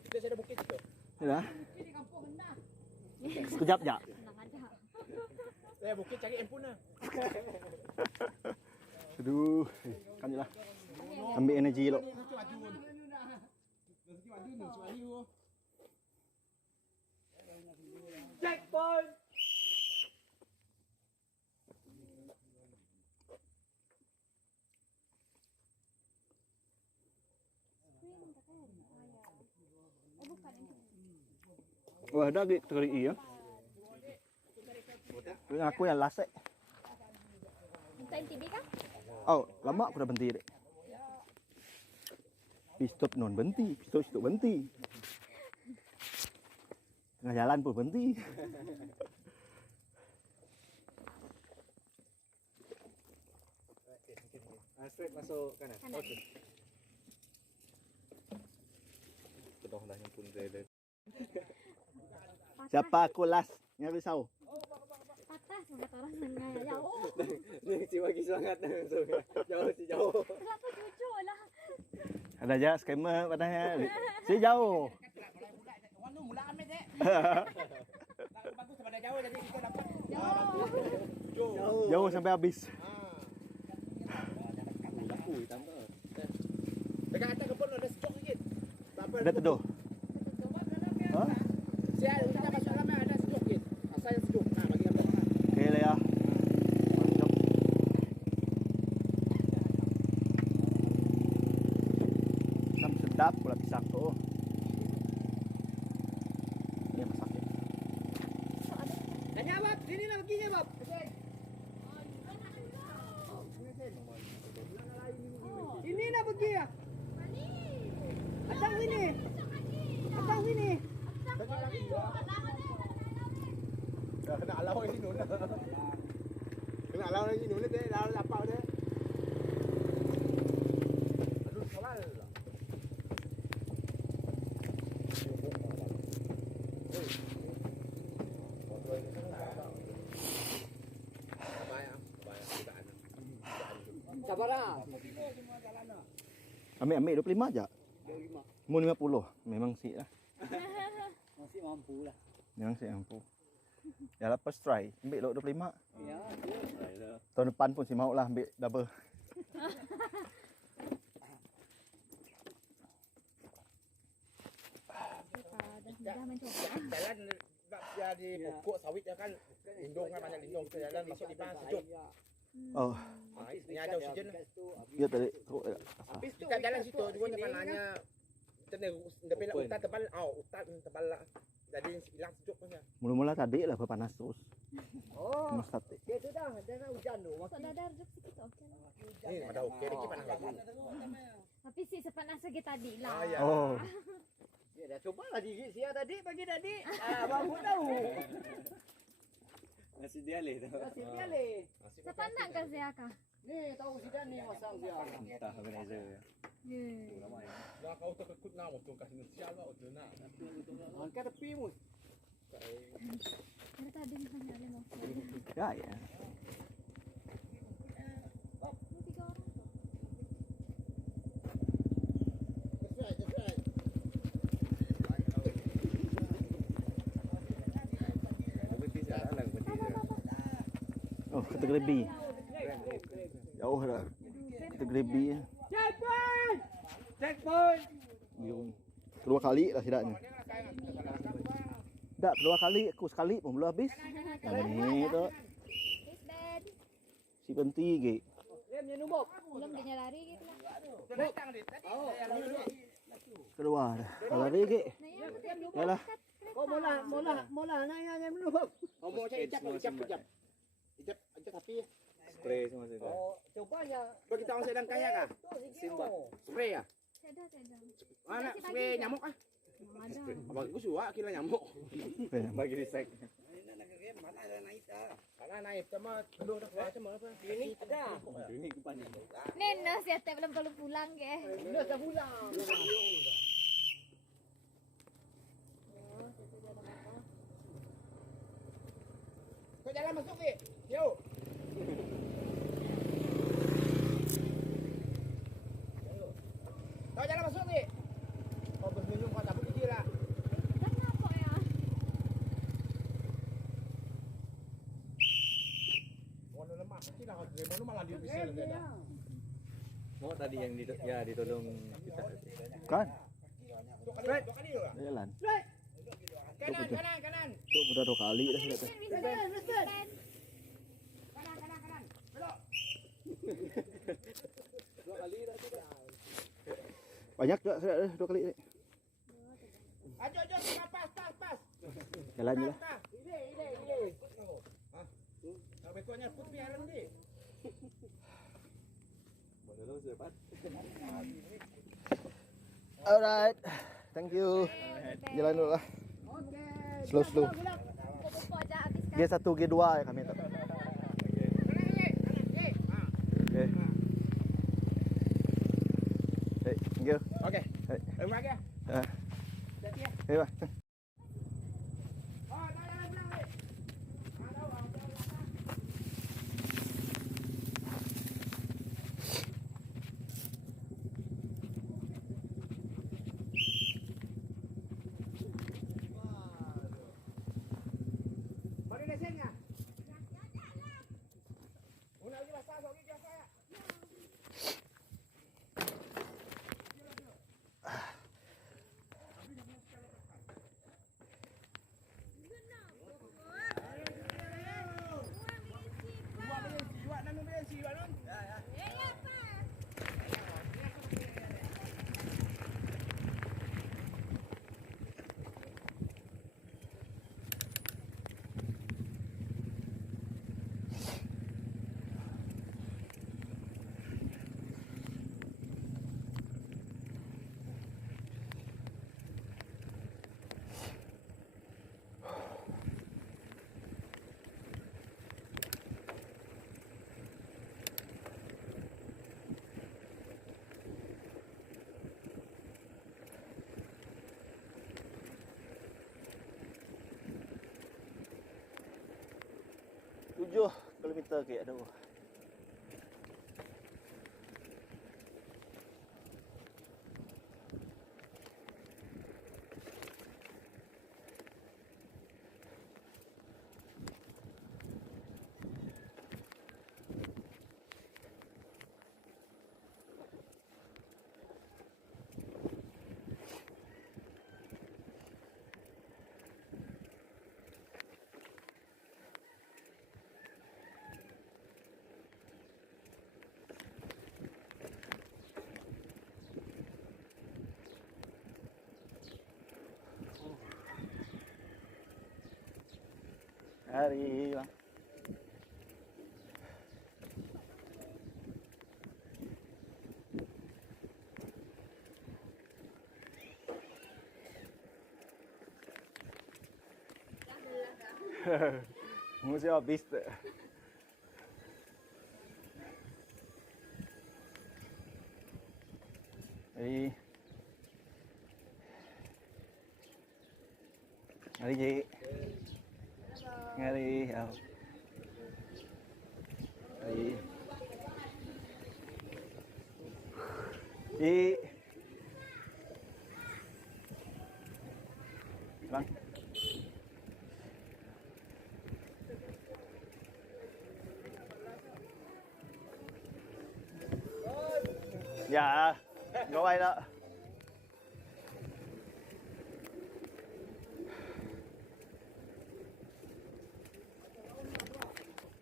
Kita ada bukit juga. Ya. Sekejap je. Tenang aja. Saya bukit cari handphone lah. Aduh, kan je lah. Ambil energi lo. Checkpoint. Bukan ini. Wah, dah gig teri ya. Aku yang last eh. Minta MTB kah? Oh, lama aku dah berhenti dek. Pistop non berhenti, pistop berhenti. Tengah jalan pun berhenti. Straight masuk kanan. Kanan. Kedong dah nyempun trailer. Siapa aku last? Yang risau. Patah sangat orang sengaja. Jauh. Ni si bagi semangat langsung. Jauh. Kenapa jujur lah? Ada aja skema padahnya. Si jauh. Warna mula ambil dek. Bagus daripada jauh jadi kita dapat. Jauh. Jauh sampai habis. Laku tambah. Dekat atas kebun ada sejok sikit. Ada teduh. Ha? Saya kita masuk dalam ada sejok sikit. Asal yang sejok. Nah, bagi apa? Okey lah ya. Mantap. Sam sedap pula pisang tu. Ini masak ya. Tanya Bob, sini lah perginya Bob. Ini nak pergi ya? Atang sini. Atang sini. Dah kena alau di sini. Kena alau di sini dek, dah lapau dek. Aduh, soal. Sabarlah. Ambil 25 aja. 25. Mu 50. Memang sih lah. Masih mampu lah. Memang sih mampu. Ya lah first try. Ambil lo 25. Ya, Tahun depan pun si mau lah ambil double. Dah mencoba. Jalan dia di pokok sawit dia kan lindung kan banyak lindung ke jalan masuk di bawah sejuk. Oh, Ini ada oksigen. dia tadi teruk ya. Kita jalan situ juga depan hanya kena depan hutan tebal, hutan tebal lah. Jadi hilang sejuk punya. Mula-mula tadi lah berpanas terus. Oh, Mas tadi. dia tu dah nak hujan tu. Sok dah ada rezeki sikit okey lah. Ni ada okey lagi panas lagi. Tapi si sepanas lagi tadi lah. ya. Oh, Dia dah cubalah digigit sia tadi bagi tadi. Abang pun tahu. Nasi dialih tu. Kasih dia leh. Sepanas kan saya kah? Ni tahu si Dan ni masang dia. Entah organizer. Ya. Dah kau terkekut nak untuk kasih sial lah untuk nak. Angkat tepi mu. Ada tadi misalnya ada mau. ya ya. Ini 3 orang tu. Oh, kategori B. Jauh dah. Kategori B. Checkpoint. Checkpoint. Biung. Kedua kali lah tidaknya. Tak, kedua kali aku sekali pun belum habis. Ini tu Yes, Ben. si berhenti ke. Rem yang nombor. Belum dia lari gitu lah. Oh, Kedua dah. Kalau lari ke. Yalah. kau mola nak yang nombor. Oh mau cari ijab. Ijab tapi Spray semua tu. Oh, cobanya. bagi kita orang sedang kaya kah? Simba. Spray ah. Saya dah. Mana spray nyamuk ah? Abang aku suka kira nyamuk. Bagi risek. Karena naik sama dulu dah keluar sama apa? Ini ada. Ini kepanjang. Neno siapa belum perlu pulang ke? Ini dah pulang. Kau jalan masuk ke? Yo. Kau jalan masuk ke? Kau berminum kau cabut gigi lah. Kenapa ya? Kau lemah. Sih dah kau dari mana malah di bisel dia. Mau tadi yang ditolong kita. Kan? Dua kali lah. Jalan. Kanan. Tu udah 2 kali dah sudah tu. Kanan. Belok. Dua kali dah sudah. Banyak juga sudah 2 kali. Ajo, pas. Jalan je lah. Ile. Hah? Kau betuanya put biar nanti. Boleh cepat. Alright. Thank you. Jalan dulu lah. Slow. Pokok aja habiskan. G1, G2 ya kami tak. Okay. Hey, thank you. Okey. Hey. Terima kasih. Jadi ya. Hey, bye. Oh, dah pulang ni. Mari lesennya. Una lagi basah, lagi biasa ya. Tujuh kilometer ke aduh. Hari bang. Mesti habis tu. Hari chị. Ngari à. Chị. Vâng. Dạ. Ngồi bay đó.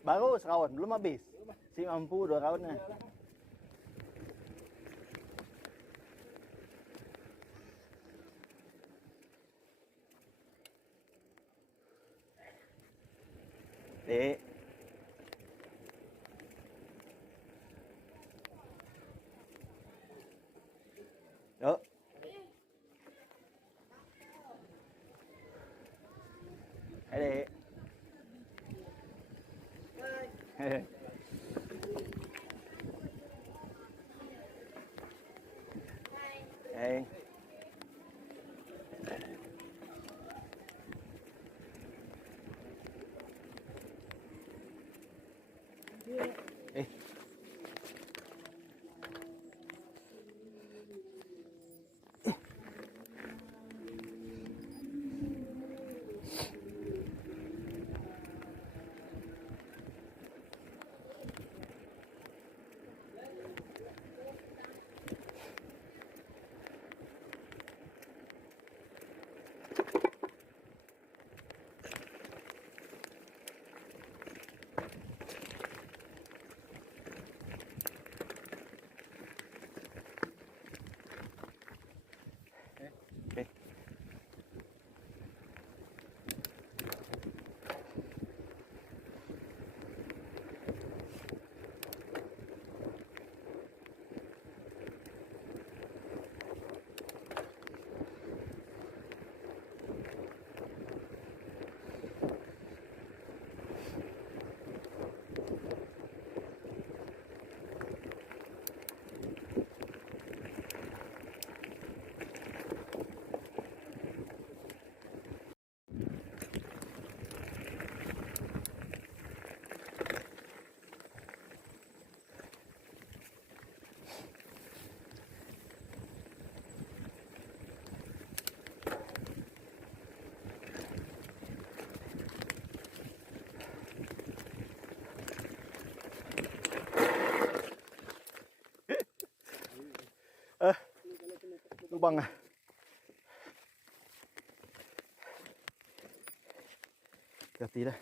Baru sekawan, belum habis. Si mampu 2 kawan. Dek. Yuk. Hey. Eh. Okay. Lubang ah. Hati dah.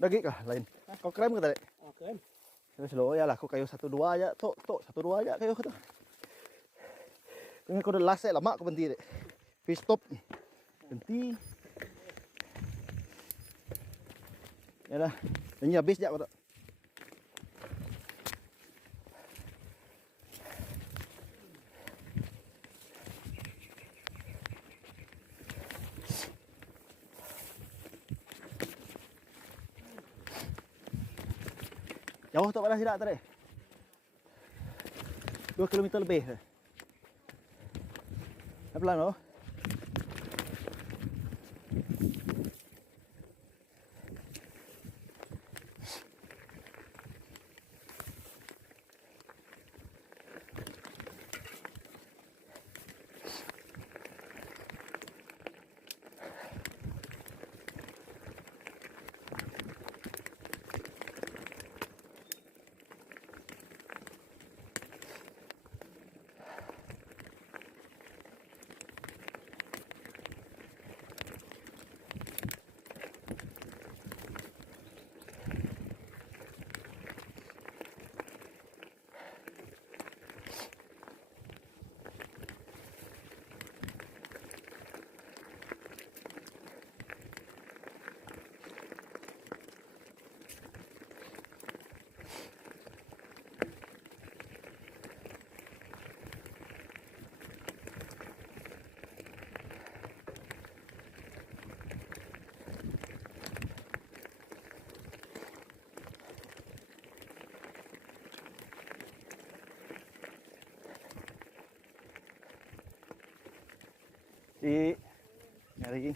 Daging kah lain? Kau krem ke tadi? Ah, keren. Slow ya lah, kau kayu 1 2 aja. Tok 1 2 aja kayu tu. Dengan kau dah last lama kau berhenti dek. Fish stop. Berhenti. Ya dah. Ini habis jak kau tak? Jauh tak pada silap tadi. 2 km lebih. Pelan oh. Di nyari.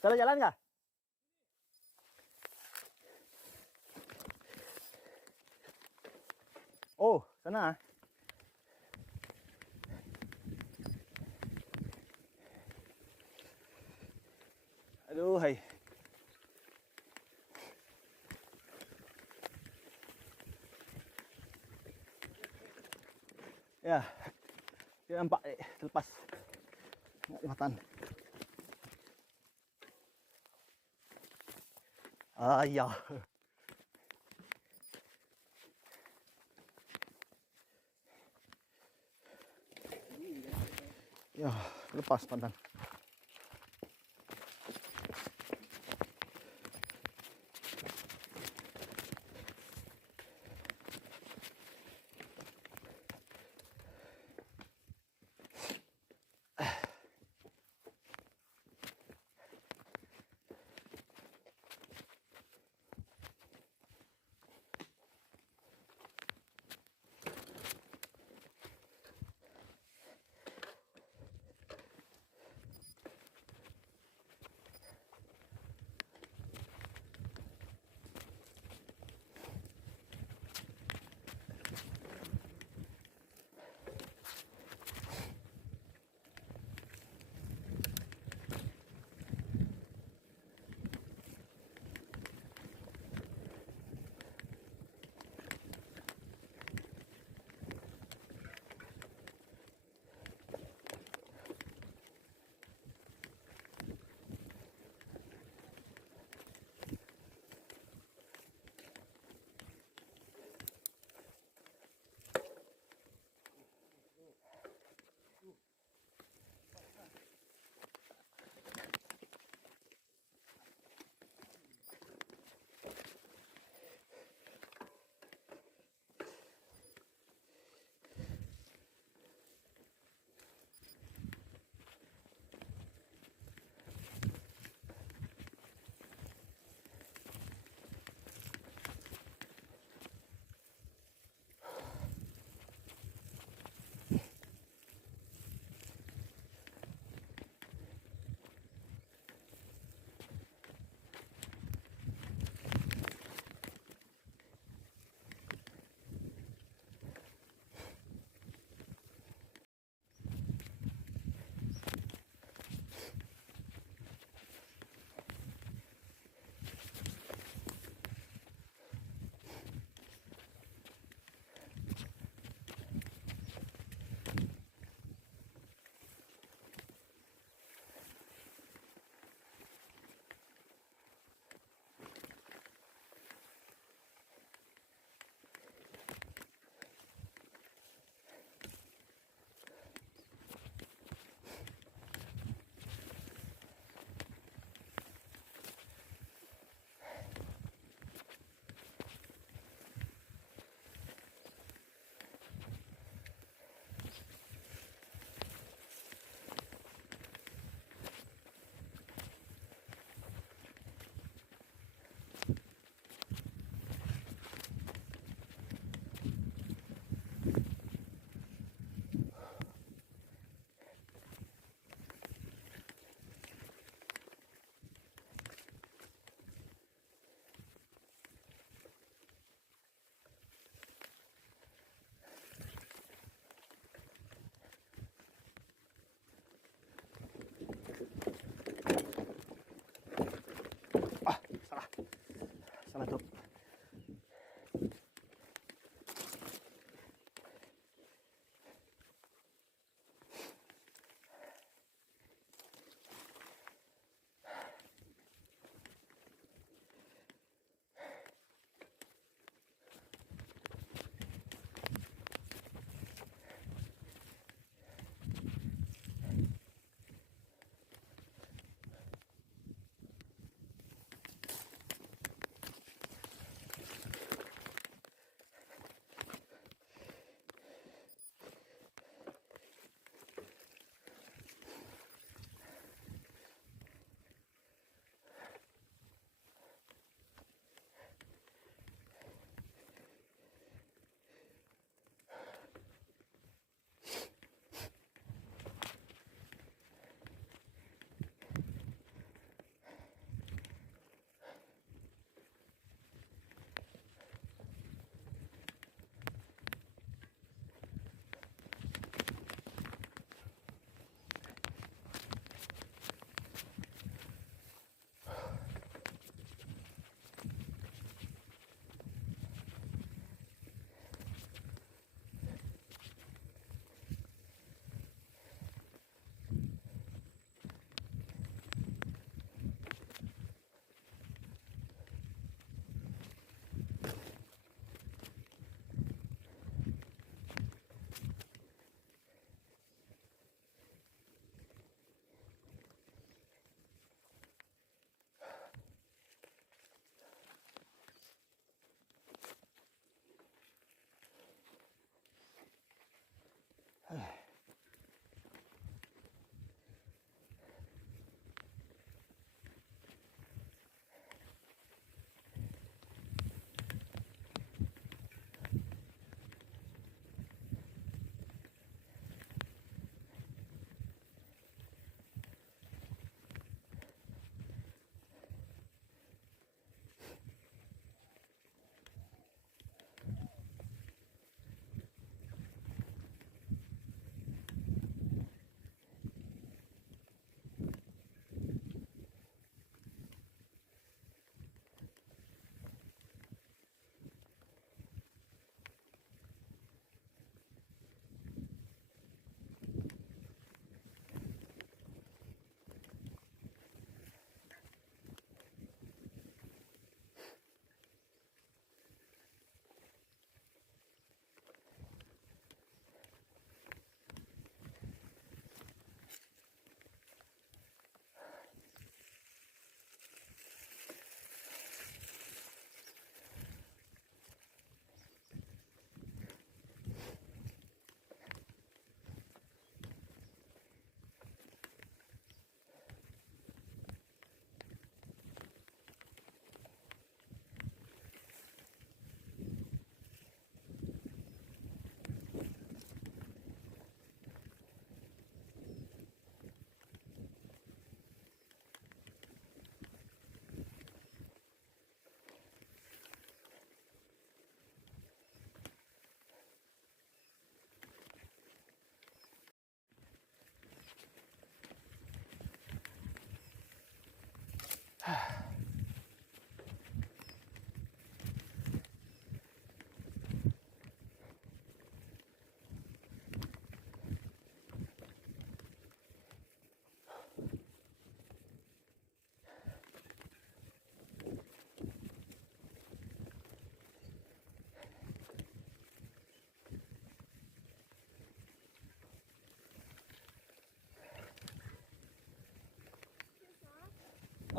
Salah jalan kah? Oh, sana. Aduh, hai. Ya, dia nampak terlepas. Nak jembatan. Ya. Ya, lepas pandan.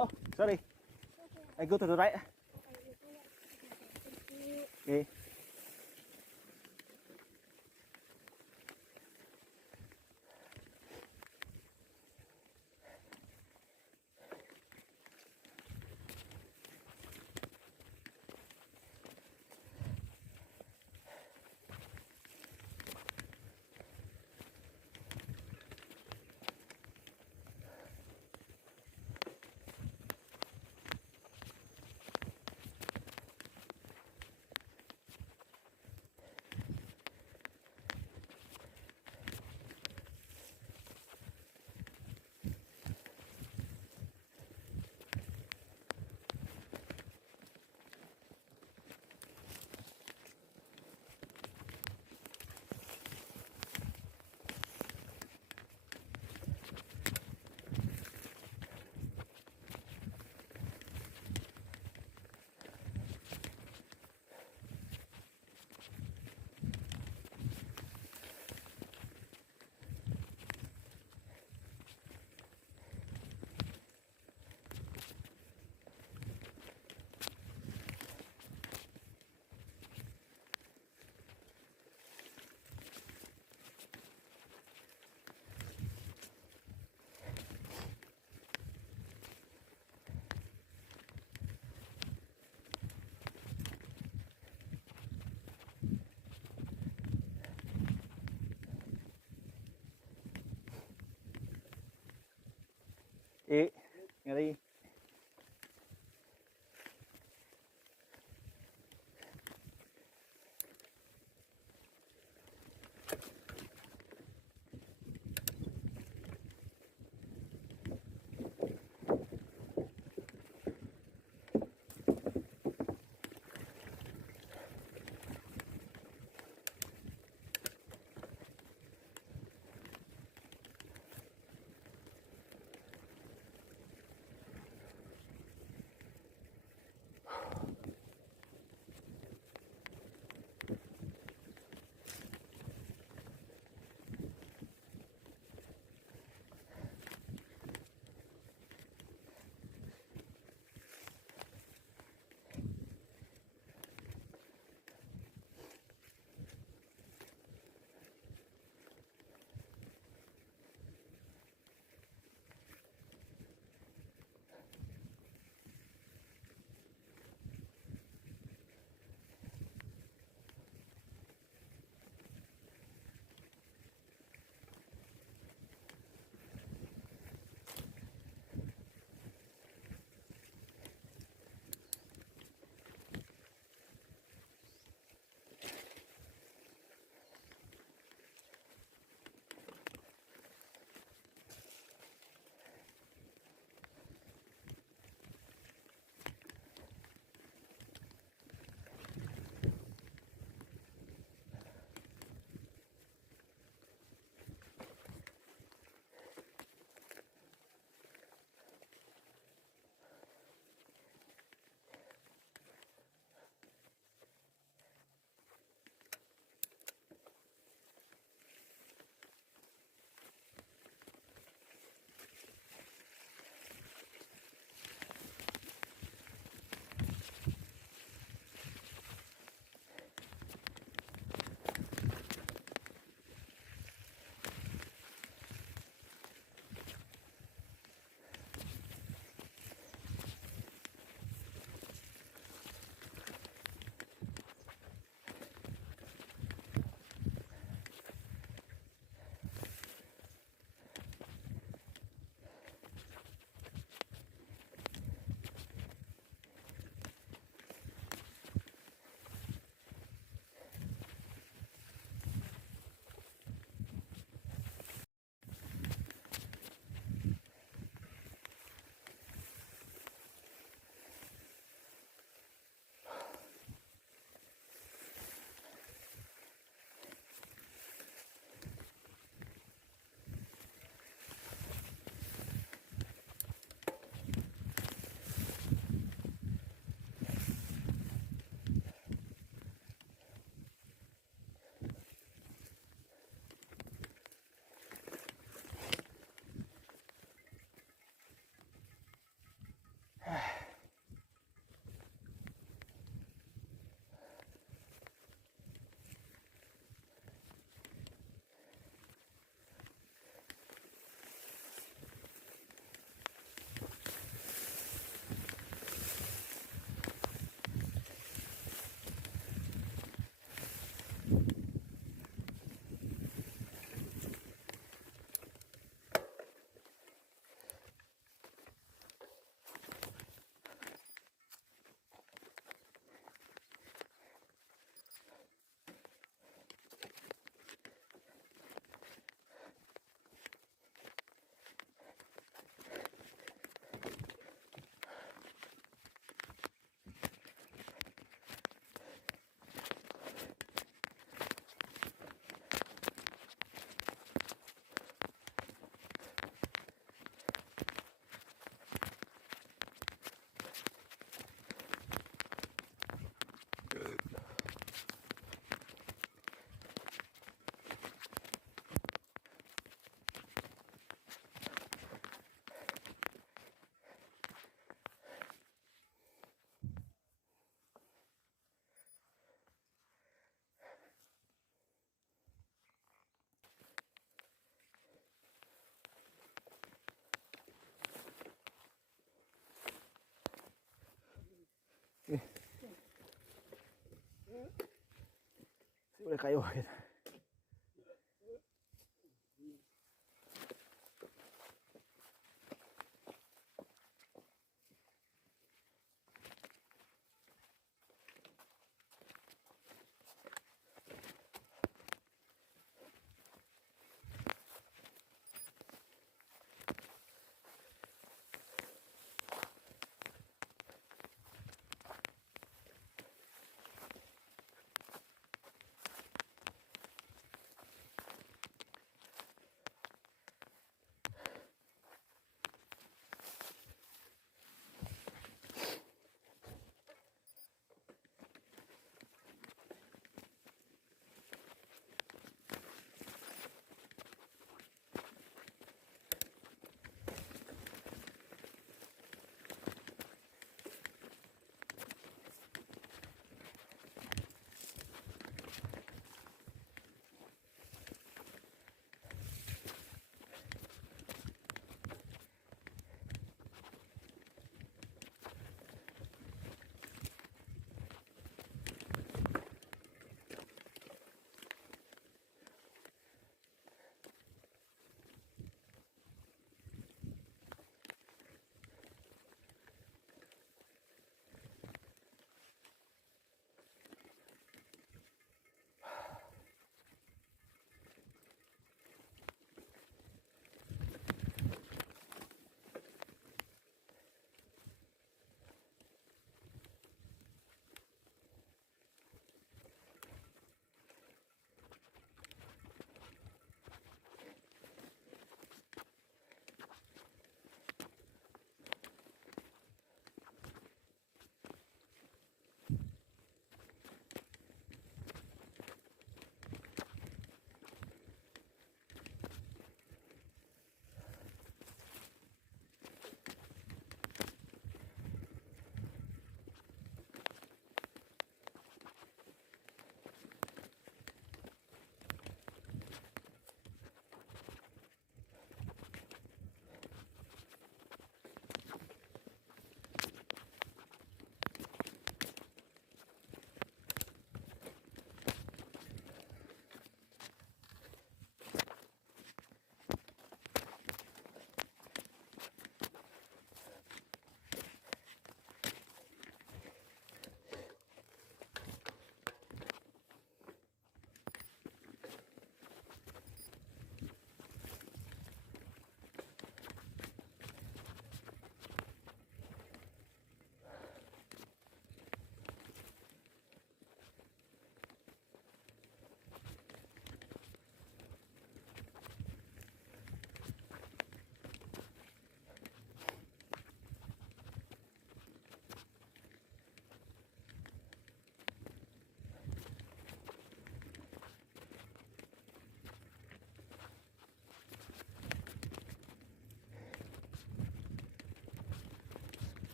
Oh, sorry. I go to the right. Okay. Ngeri. Boleh kayuh kita.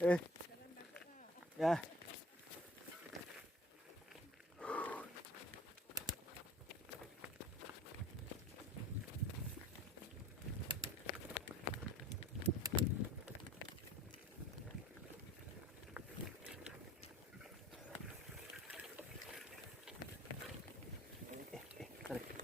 Ya. Tarik.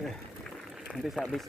Nanti saya habis.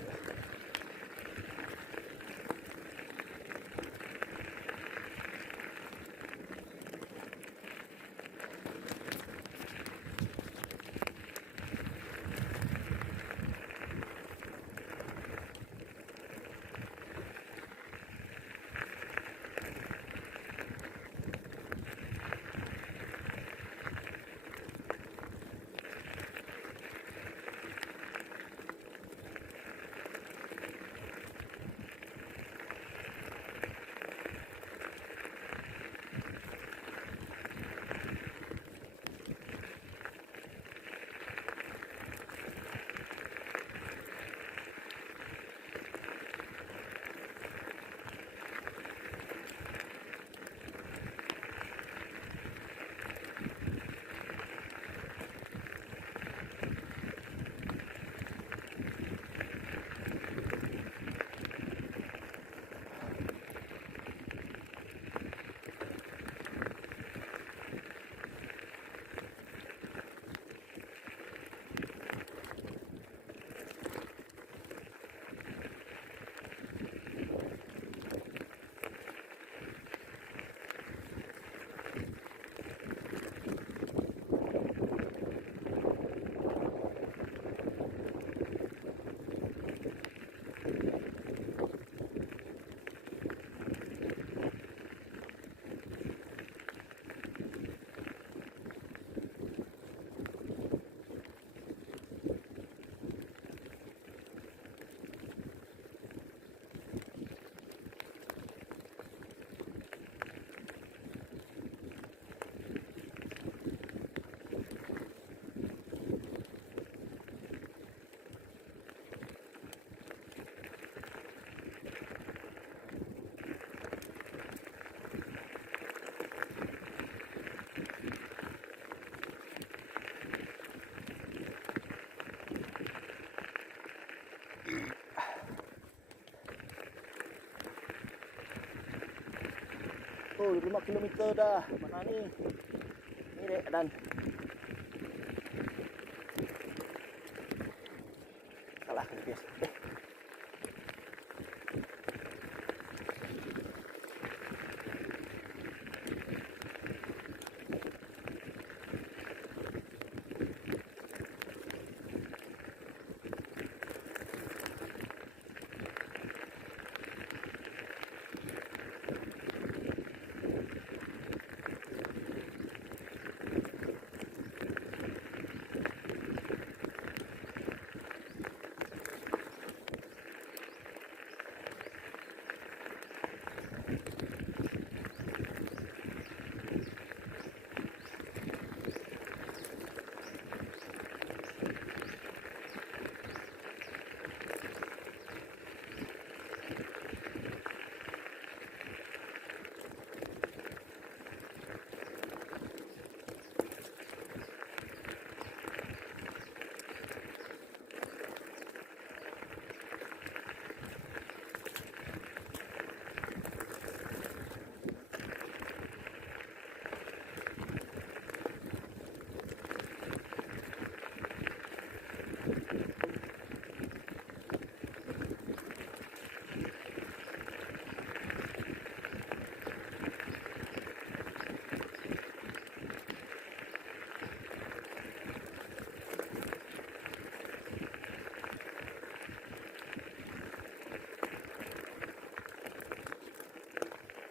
Oh, 5 kilometer dah. Mana ni? Ni dek dan. Salah ke guys.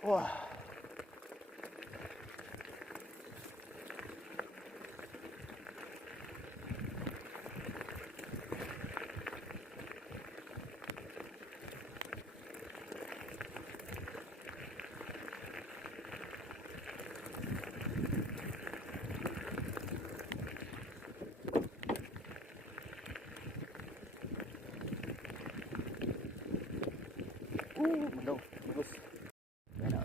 Wah. Mendung, bagus. Enak.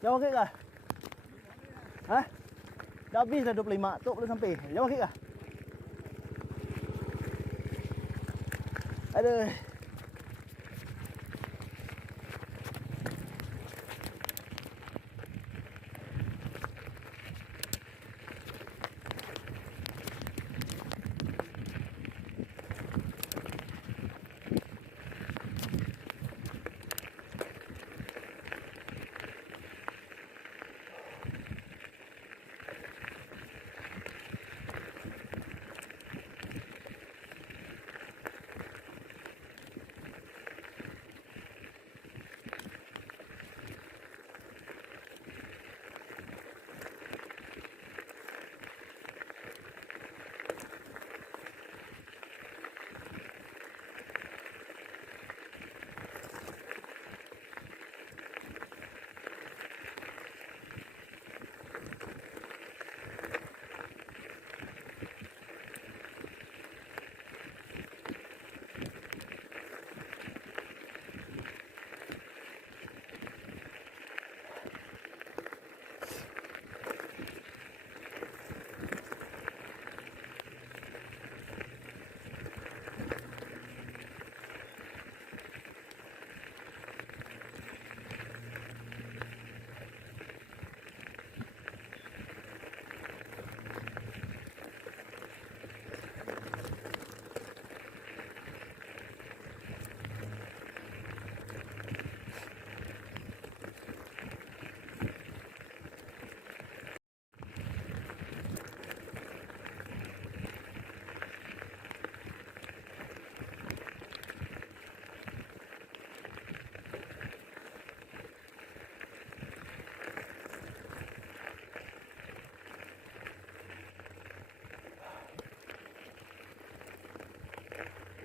Jauh sikit kah? Hah? Dah habis dah 25. Tok belum sampai. Jauh sikit kah? Aduh.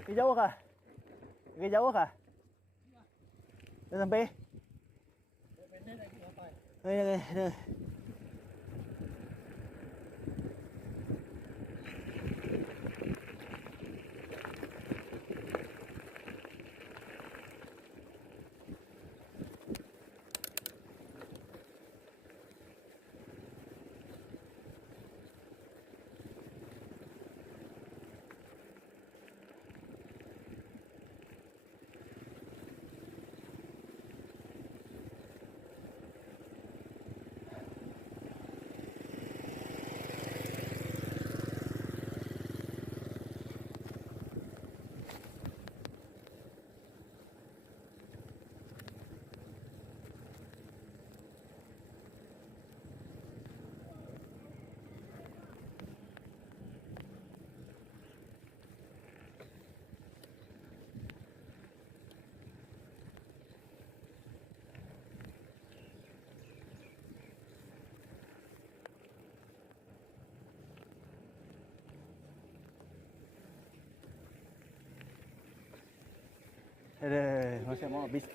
Pergi jauh kah? Pergi jauh kah? Dah sampai? Dah. Aduh, masih mau habis.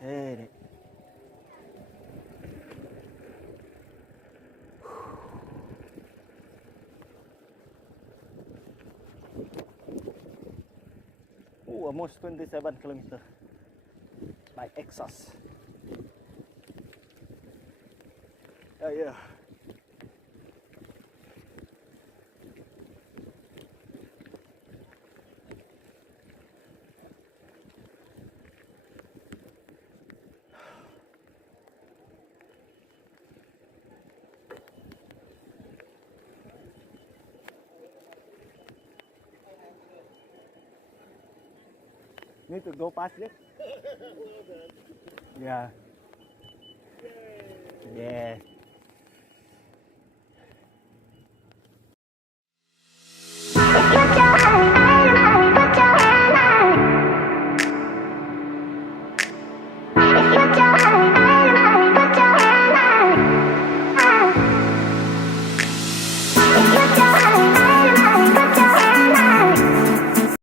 Ini. Almost 27 kilometers by exhaust. Yeah. Need to go past it. Yeah. Yes.